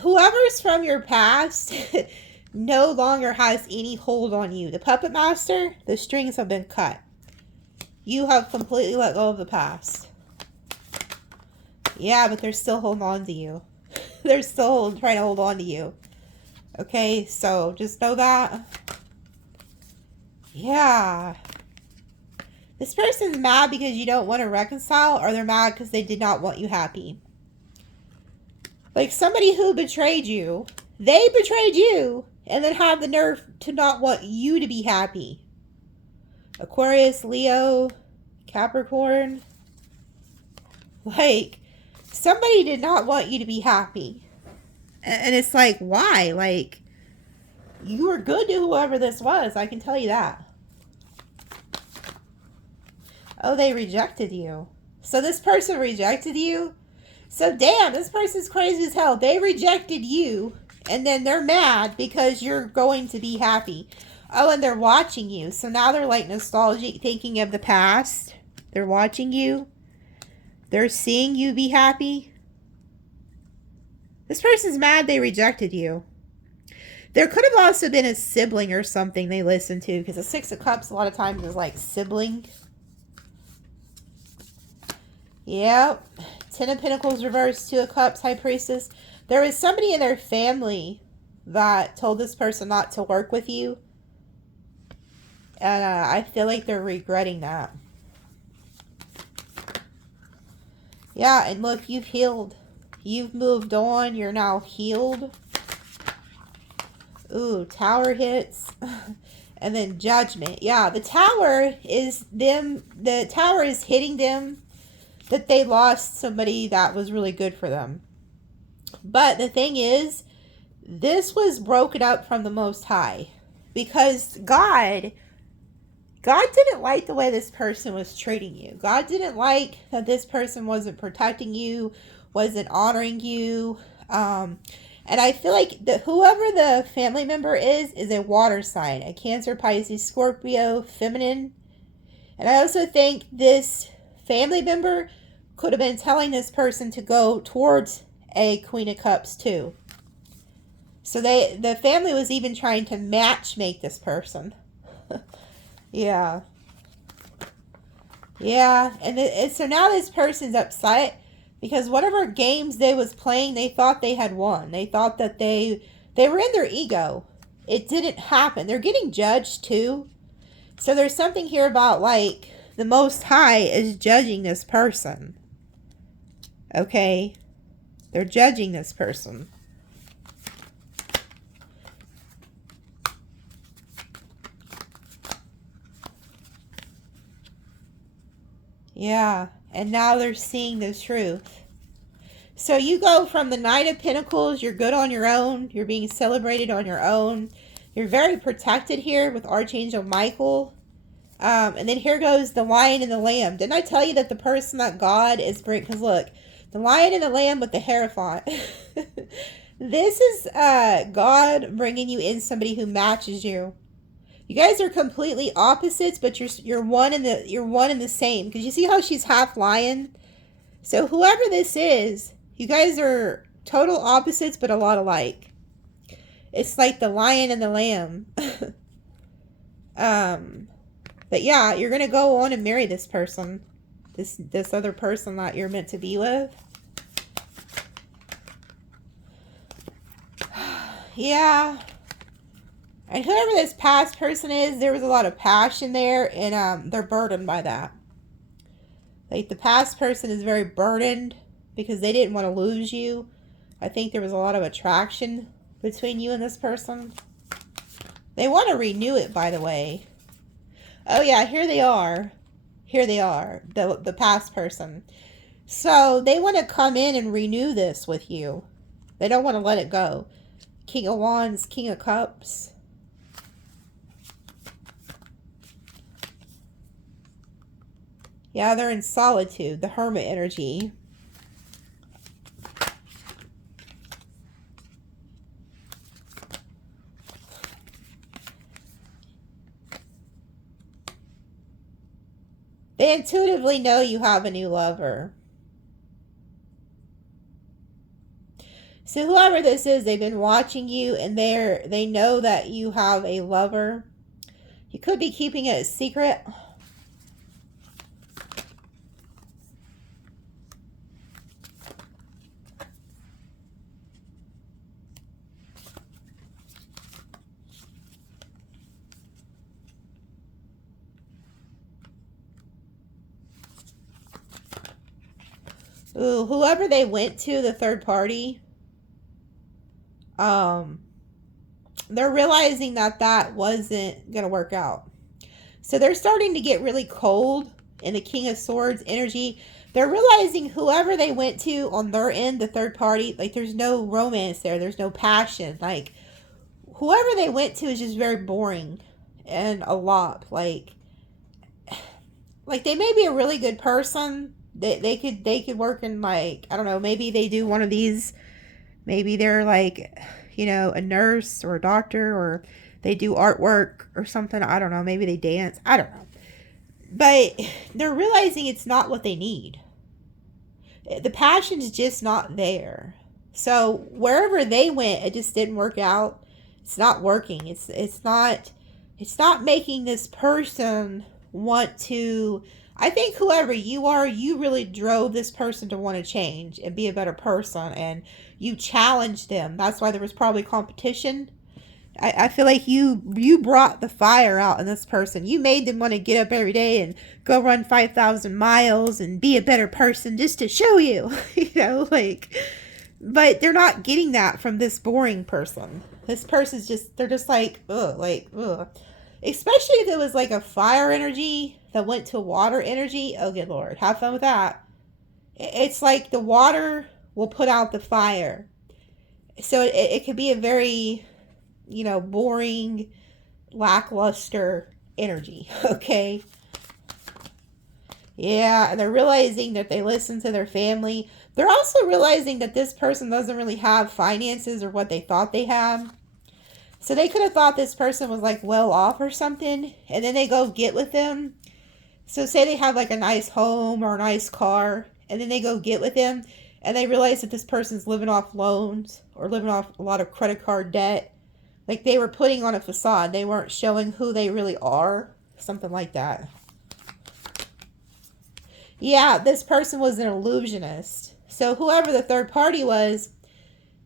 Whoever's from your past no longer has any hold on you. The puppet master, the strings have been cut. You have completely let go of the past. Yeah, but they're still holding on to you. They're still trying to hold on to you. Okay, so just know that. Yeah. This person's mad because you don't want to reconcile, or they're mad because they did not want you happy. Like somebody who betrayed you, they betrayed you, and then have the nerve to not want you to be happy. Aquarius, Leo, Capricorn. Like, somebody did not want you to be happy. And it's like, why? Like, you were good to whoever this was, I can tell you that. Oh, they rejected you. So this person rejected you? So damn, this person's crazy as hell. They rejected you, and then they're mad because you're going to be happy. Oh, and they're watching you. So now they're like nostalgic, thinking of the past. They're watching you. They're seeing you be happy. This person's mad they rejected you. There could have also been a sibling or something they listened to, because the Six of Cups a lot of times is like sibling. Yep. Ten of Pentacles reversed, Two of Cups, High Priestess. There is somebody in their family that told this person not to work with you. And I feel like they're regretting that. Yeah, and look, you've healed. You've moved on. You're now healed. Ooh, Tower hits. And then Judgment. Yeah, the Tower is them. The Tower is hitting them that they lost somebody that was really good for them. But the thing is, this was broken up from the Most High. Because God didn't like the way this person was treating you. God didn't like that this person wasn't protecting you, wasn't honoring you. And I feel like that whoever the family member is a water sign. A Cancer, Pisces, Scorpio, feminine. And I also think this family member could have been telling this person to go towards a Queen of Cups too. So the family was even trying to match make this person. Yeah. Yeah. And so now this person's upset because whatever games they was playing, they thought they had won. They thought that they were in their ego. It didn't happen. They're getting judged too. So there's something here about like the Most High is judging this person. Okay? They're judging this person. Yeah, and now they're seeing the truth. So you go from the Knight of Pentacles, you're good on your own, you're being celebrated on your own. You're very protected here with Archangel Michael. And then here goes the Lion and the Lamb. Didn't I tell you that the person that God is bringing, because look, the Lion and the Lamb with the Hierophant. This is God bringing you in somebody who matches you. You guys are completely opposites, but you're one in the same. Because you see how she's half lion? So whoever this is, you guys are total opposites, but a lot alike. It's like the lion and the lamb. But yeah, you're gonna go on and marry this person. This other person that you're meant to be with. Yeah. And whoever this past person is, there was a lot of passion there, and they're burdened by that. Like, the past person is very burdened because they didn't want to lose you. I think there was a lot of attraction between you and this person. They want to renew it, by the way. Oh, yeah, here they are. Here they are, the past person. So, they want to come in and renew this with you. They don't want to let it go. King of Wands, King of Cups. Yeah, they're in solitude, the hermit energy. They intuitively know you have a new lover. So whoever this is, they've been watching you, and they know that you have a lover. You could be keeping it a secret. Ooh, whoever they went to, the third party, they're realizing that that wasn't going to work out. So they're starting to get really cold in the King of Swords energy. They're realizing whoever they went to on their end, the third party, like there's no romance there. There's no passion. Like whoever they went to is just very boring and a lot. Like they may be a really good person. They could work in, like, I don't know, maybe they do one of these. Maybe they're like, you know, a nurse or a doctor, or they do artwork or something. I don't know. Maybe they dance. I don't know. But they're realizing it's not what they need. The passion's just not there. So wherever they went, it just didn't work out. It's not working. It's not making this person want to. I think whoever you are, you really drove this person to want to change and be a better person, and you challenged them. That's why there was probably competition. I feel like you brought the fire out in this person. You made them want to get up every day and go run 5,000 miles and be a better person just to show you, you know, like, but they're not getting that from this boring person. This person's just, they're just like, ugh, like, ugh. Especially if it was like a fire energy that went to water energy. Oh, good Lord. Have fun with that. It's like the water will put out the fire. So it could be a very, you know, boring, lackluster energy. Okay. Yeah. And they're realizing that they listen to their family. They're also realizing that this person doesn't really have finances or what they thought they had. So they could have thought this person was like well off or something, and then they go get with them. So say they have like a nice home or a nice car, and then they go get with them, and they realize that this person's living off loans or living off a lot of credit card debt. Like they were putting on a facade. They weren't showing who they really are. Something like that. Yeah, this person was an illusionist. So whoever the third party was,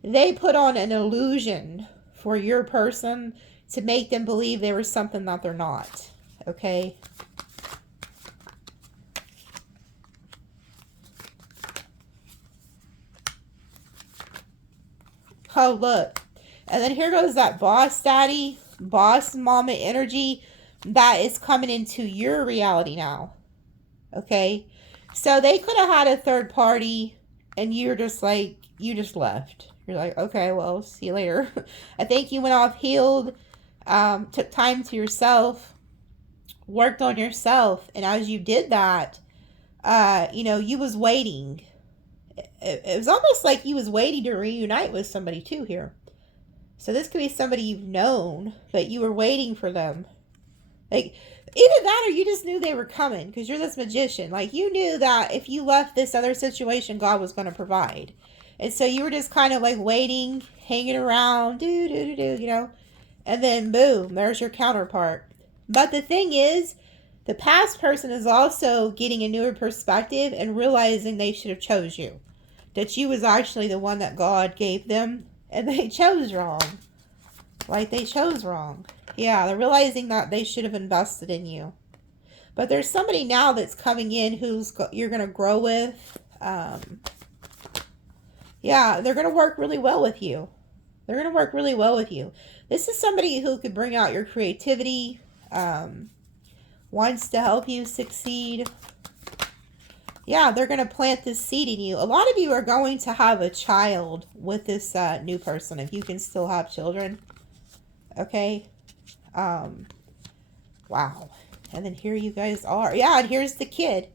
they put on an illusion for your person to make them believe they were something that they're not. Okay? Oh, look. And then here goes that boss daddy, boss mama energy that is coming into your reality now. Okay? So they could have had a third party and you're just like, you just left. You're like, okay, well, see you later. I think you went off healed, took time to yourself, worked on yourself. And as you did that, you know, you was waiting. It was almost like you was waiting to reunite with somebody too here. So this could be somebody you've known, but you were waiting for them. Like, either that or you just knew they were coming because you're this magician. Like, you knew that if you left this other situation, God was going to provide. And so you were just kind of like waiting, hanging around, you know. And then boom, there's your counterpart. But the thing is, the past person is also getting a newer perspective and realizing they should have chose you. That you was actually the one that God gave them. And they chose wrong. Like, they chose wrong. Yeah, they're realizing that they should have invested in you. But there's somebody now that's coming in who's you're going to grow with. Yeah, they're going to work really well with you. They're going to work really well with you. This is somebody who could bring out your creativity, wants to help you succeed. Yeah, they're going to plant this seed in you. A lot of you are going to have a child with this new person, if you can still have children. Okay. Wow. And then here you guys are. Yeah, and here's the kid.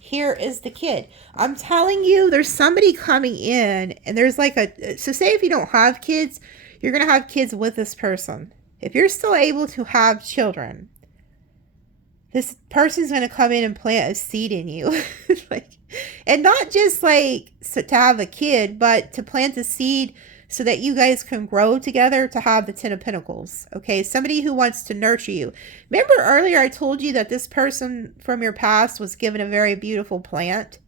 Here is the kid. I'm telling you, there's somebody coming in, and there's like so say if you don't have kids, you're going to have kids with this person. If you're still able to have children, this person's going to come in and plant a seed in you. Like, and not just like so to have a kid, but to plant a seed so that you guys can grow together to have the 10 of Pentacles. Okay, somebody who wants to nurture you. Remember earlier I told you that this person from your past was given a very beautiful plant?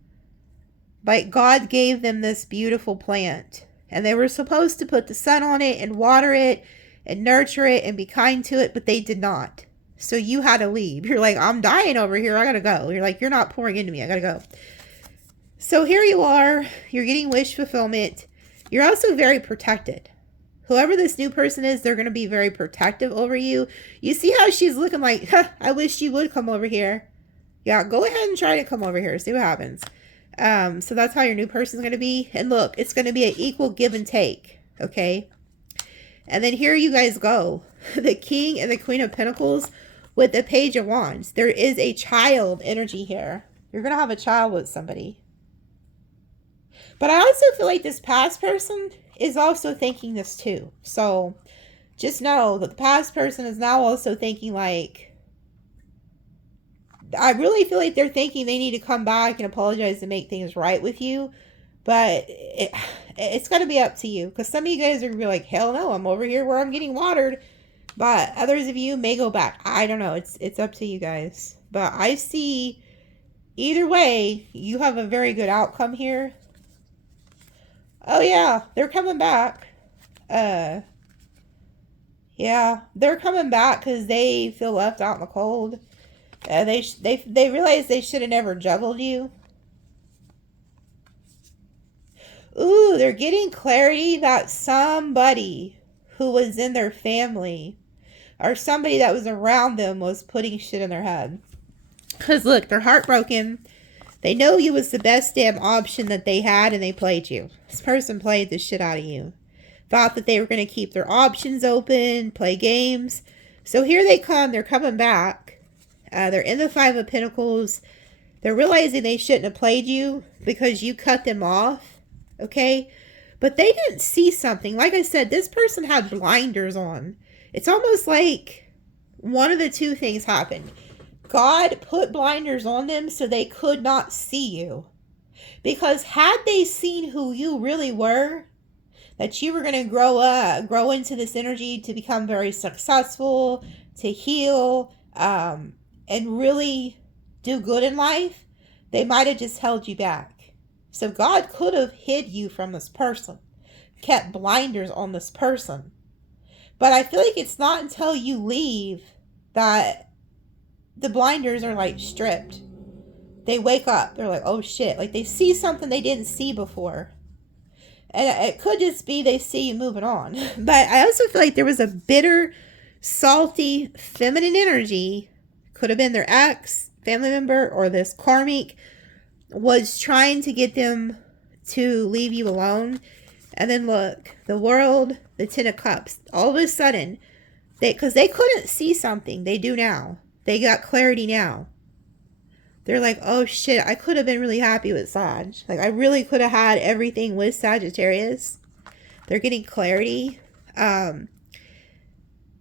Like, God gave them this beautiful plant. And they were supposed to put the sun on it and water it and nurture it and be kind to it, but they did not. So you had to leave. You're like, I'm dying over here. I gotta go. You're like, you're not pouring into me. I gotta go. So here you are. You're getting wish fulfillment. You're also very protected. Whoever this new person is, they're going to be very protective over you. You see how she's looking like, huh, I wish you would come over here. Yeah, go ahead and try to come over here. See what happens. So that's how your new person is going to be. And look, it's going to be an equal give and take. Okay. And then here you guys go. The King and the Queen of Pentacles with the Page of Wands. There is a child energy here. You're going to have a child with somebody. But I also feel like this past person is also thinking this too. So just know that the past person is now also thinking like, I really feel like they're thinking they need to come back and apologize and make things right with you. But it's going to be up to you. Because some of you guys are going to be like, hell no, I'm over here where I'm getting watered. But others of you may go back. I don't know. It's up to you guys. But I see either way, you have a very good outcome here. Oh yeah, they're coming back. Yeah, they're coming back because they feel left out in the cold. They realize they should have never juggled you. Ooh, they're getting clarity that somebody who was in their family or somebody that was around them was putting shit in their head. Because look, they're heartbroken. They know you was the best damn option that they had and they played you. This person played the shit out of you. Thought that they were going to keep their options open, play games. So here they come. They're coming back. They're in the Five of Pentacles. They're realizing they shouldn't have played you because you cut them off. Okay? But they didn't see something. Like I said, this person had blinders on. It's almost like one of the two things happened. God put blinders on them so they could not see you. Because had they seen who you really were, that you were going to grow into this energy to become very successful, to heal, and really do good in life, they might have just held you back. So God could have hid you from this person, kept blinders on this person. But I feel like it's not until you leave that the blinders are like stripped. They wake up. They're like, oh shit. Like they see something they didn't see before. And it could just be they see you moving on. But I also feel like there was a bitter, salty, feminine energy. Could have been their ex, family member, or this karmic was trying to get them to leave you alone. And then look, the World, the Ten of Cups. All of a sudden, because they couldn't see something. They do now. They got clarity now. They're like, oh shit, I could have been really happy with Sag. Like, I really could have had everything with Sagittarius. They're getting clarity. And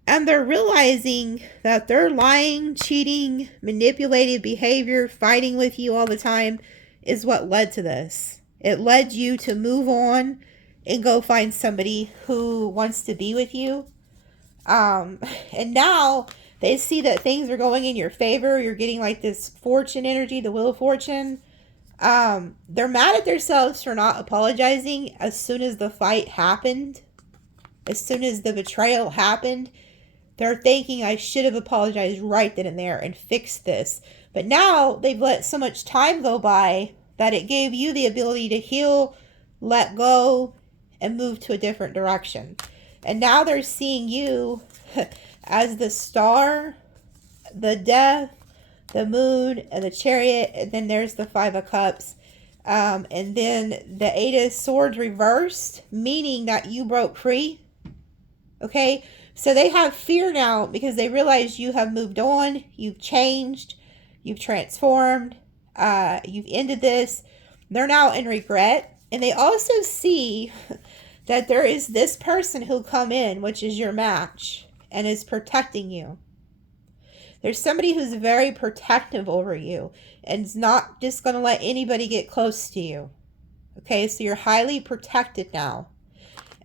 they're realizing that their lying, cheating, manipulative behavior, fighting with you all the time is what led to this. It led you to move on and go find somebody who wants to be with you. And now they see that things are going in your favor. You're getting like this fortune energy, the Wheel of Fortune. They're mad at themselves for not apologizing as soon as the fight happened. As soon as the betrayal happened. They're thinking, I should have apologized right then and there and fixed this. But now they've let so much time go by that it gave you the ability to heal, let go, and move to a different direction. And now they're seeing you as the Star, the Death, the Moon, and the Chariot. And then there's the Five of Cups. And then the Eight of Swords reversed, meaning that you broke free. Okay? So they have fear now because they realize you have moved on. You've changed. You've transformed. You've ended this. They're now in regret. And they also see that there is this person who come in, which is your match, and is protecting you. There's somebody who's very protective over you and is not just going to let anybody get close to you. Okay, so you're highly protected now.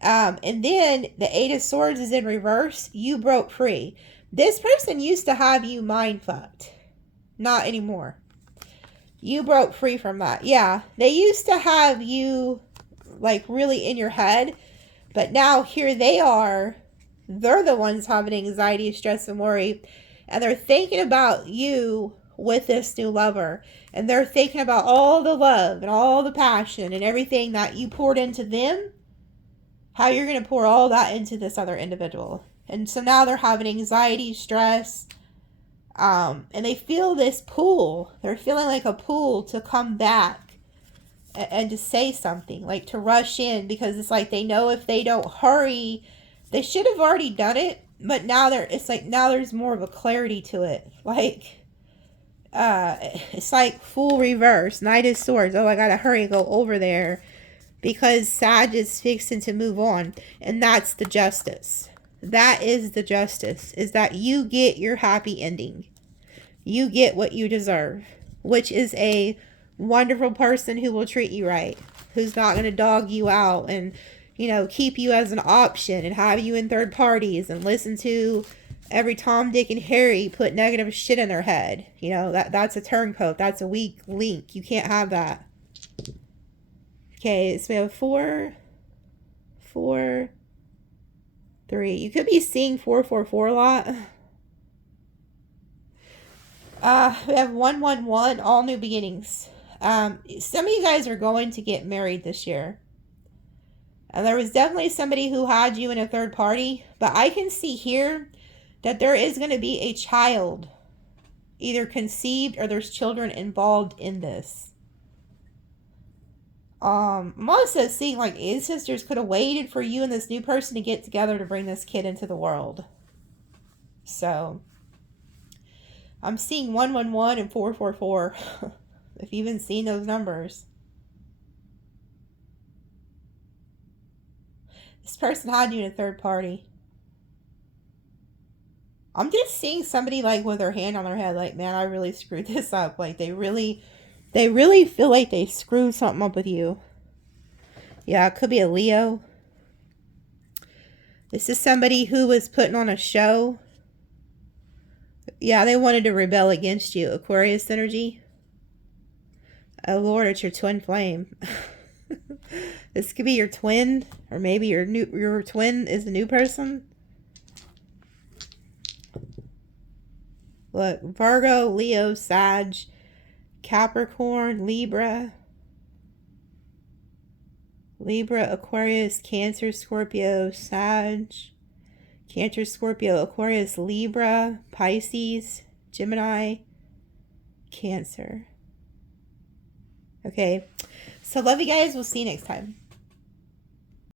And then the Eight of Swords is in reverse. You broke free. This person used to have you mind fucked. Not anymore. You broke free from that. Yeah, they used to have you like really in your head. But now here they are. They're the ones having anxiety, stress, and worry. And they're thinking about you with this new lover. And they're thinking about all the love and all the passion and everything that you poured into them, how you're going to pour all that into this other individual. And so now they're having anxiety, stress, and they feel this pull. They're feeling like a pull to come back and to say something, like to rush in, because it's like they know if they don't hurry, they should have already done it, but now it's like now there's more of a clarity to it. Like it's like full reverse, Knight of Swords. Oh, I gotta hurry and go over there because Sag is fixing to move on. And that's the justice. That is the justice, is that you get your happy ending. You get what you deserve, which is a wonderful person who will treat you right, who's not going to dog you out and, you know, keep you as an option and have you in third parties and listen to every Tom, Dick, and Harry put negative shit in their head. You know, that's a turncoat. That's a weak link. You can't have that. Okay, so we have 4, 4, 3. You could be seeing 444 a lot. We have 111, all new beginnings. Some of you guys are going to get married this year. And there was definitely somebody who had you in a third party. But I can see here that there is going to be a child either conceived or there's children involved in this. I'm also seeing like ancestors could have waited for you and this new person to get together to bring this kid into the world. So I'm seeing 111 and 444. If you've even seen those numbers. This person had you in a third party. I'm just seeing somebody like with their hand on their head, like, man, I really screwed this up. Like they really feel like they screwed something up with you. Yeah, it could be a Leo. This is somebody who was putting on a show. Yeah, they wanted to rebel against you. Aquarius energy. Oh Lord, it's your twin flame. This could be your twin, or maybe your twin is a new person. Look, Virgo, Leo, Sag, Capricorn, Libra, Aquarius, Cancer, Scorpio, Sag, Cancer, Scorpio, Aquarius, Libra, Pisces, Gemini, Cancer. Okay, so love you guys. We'll see you next time.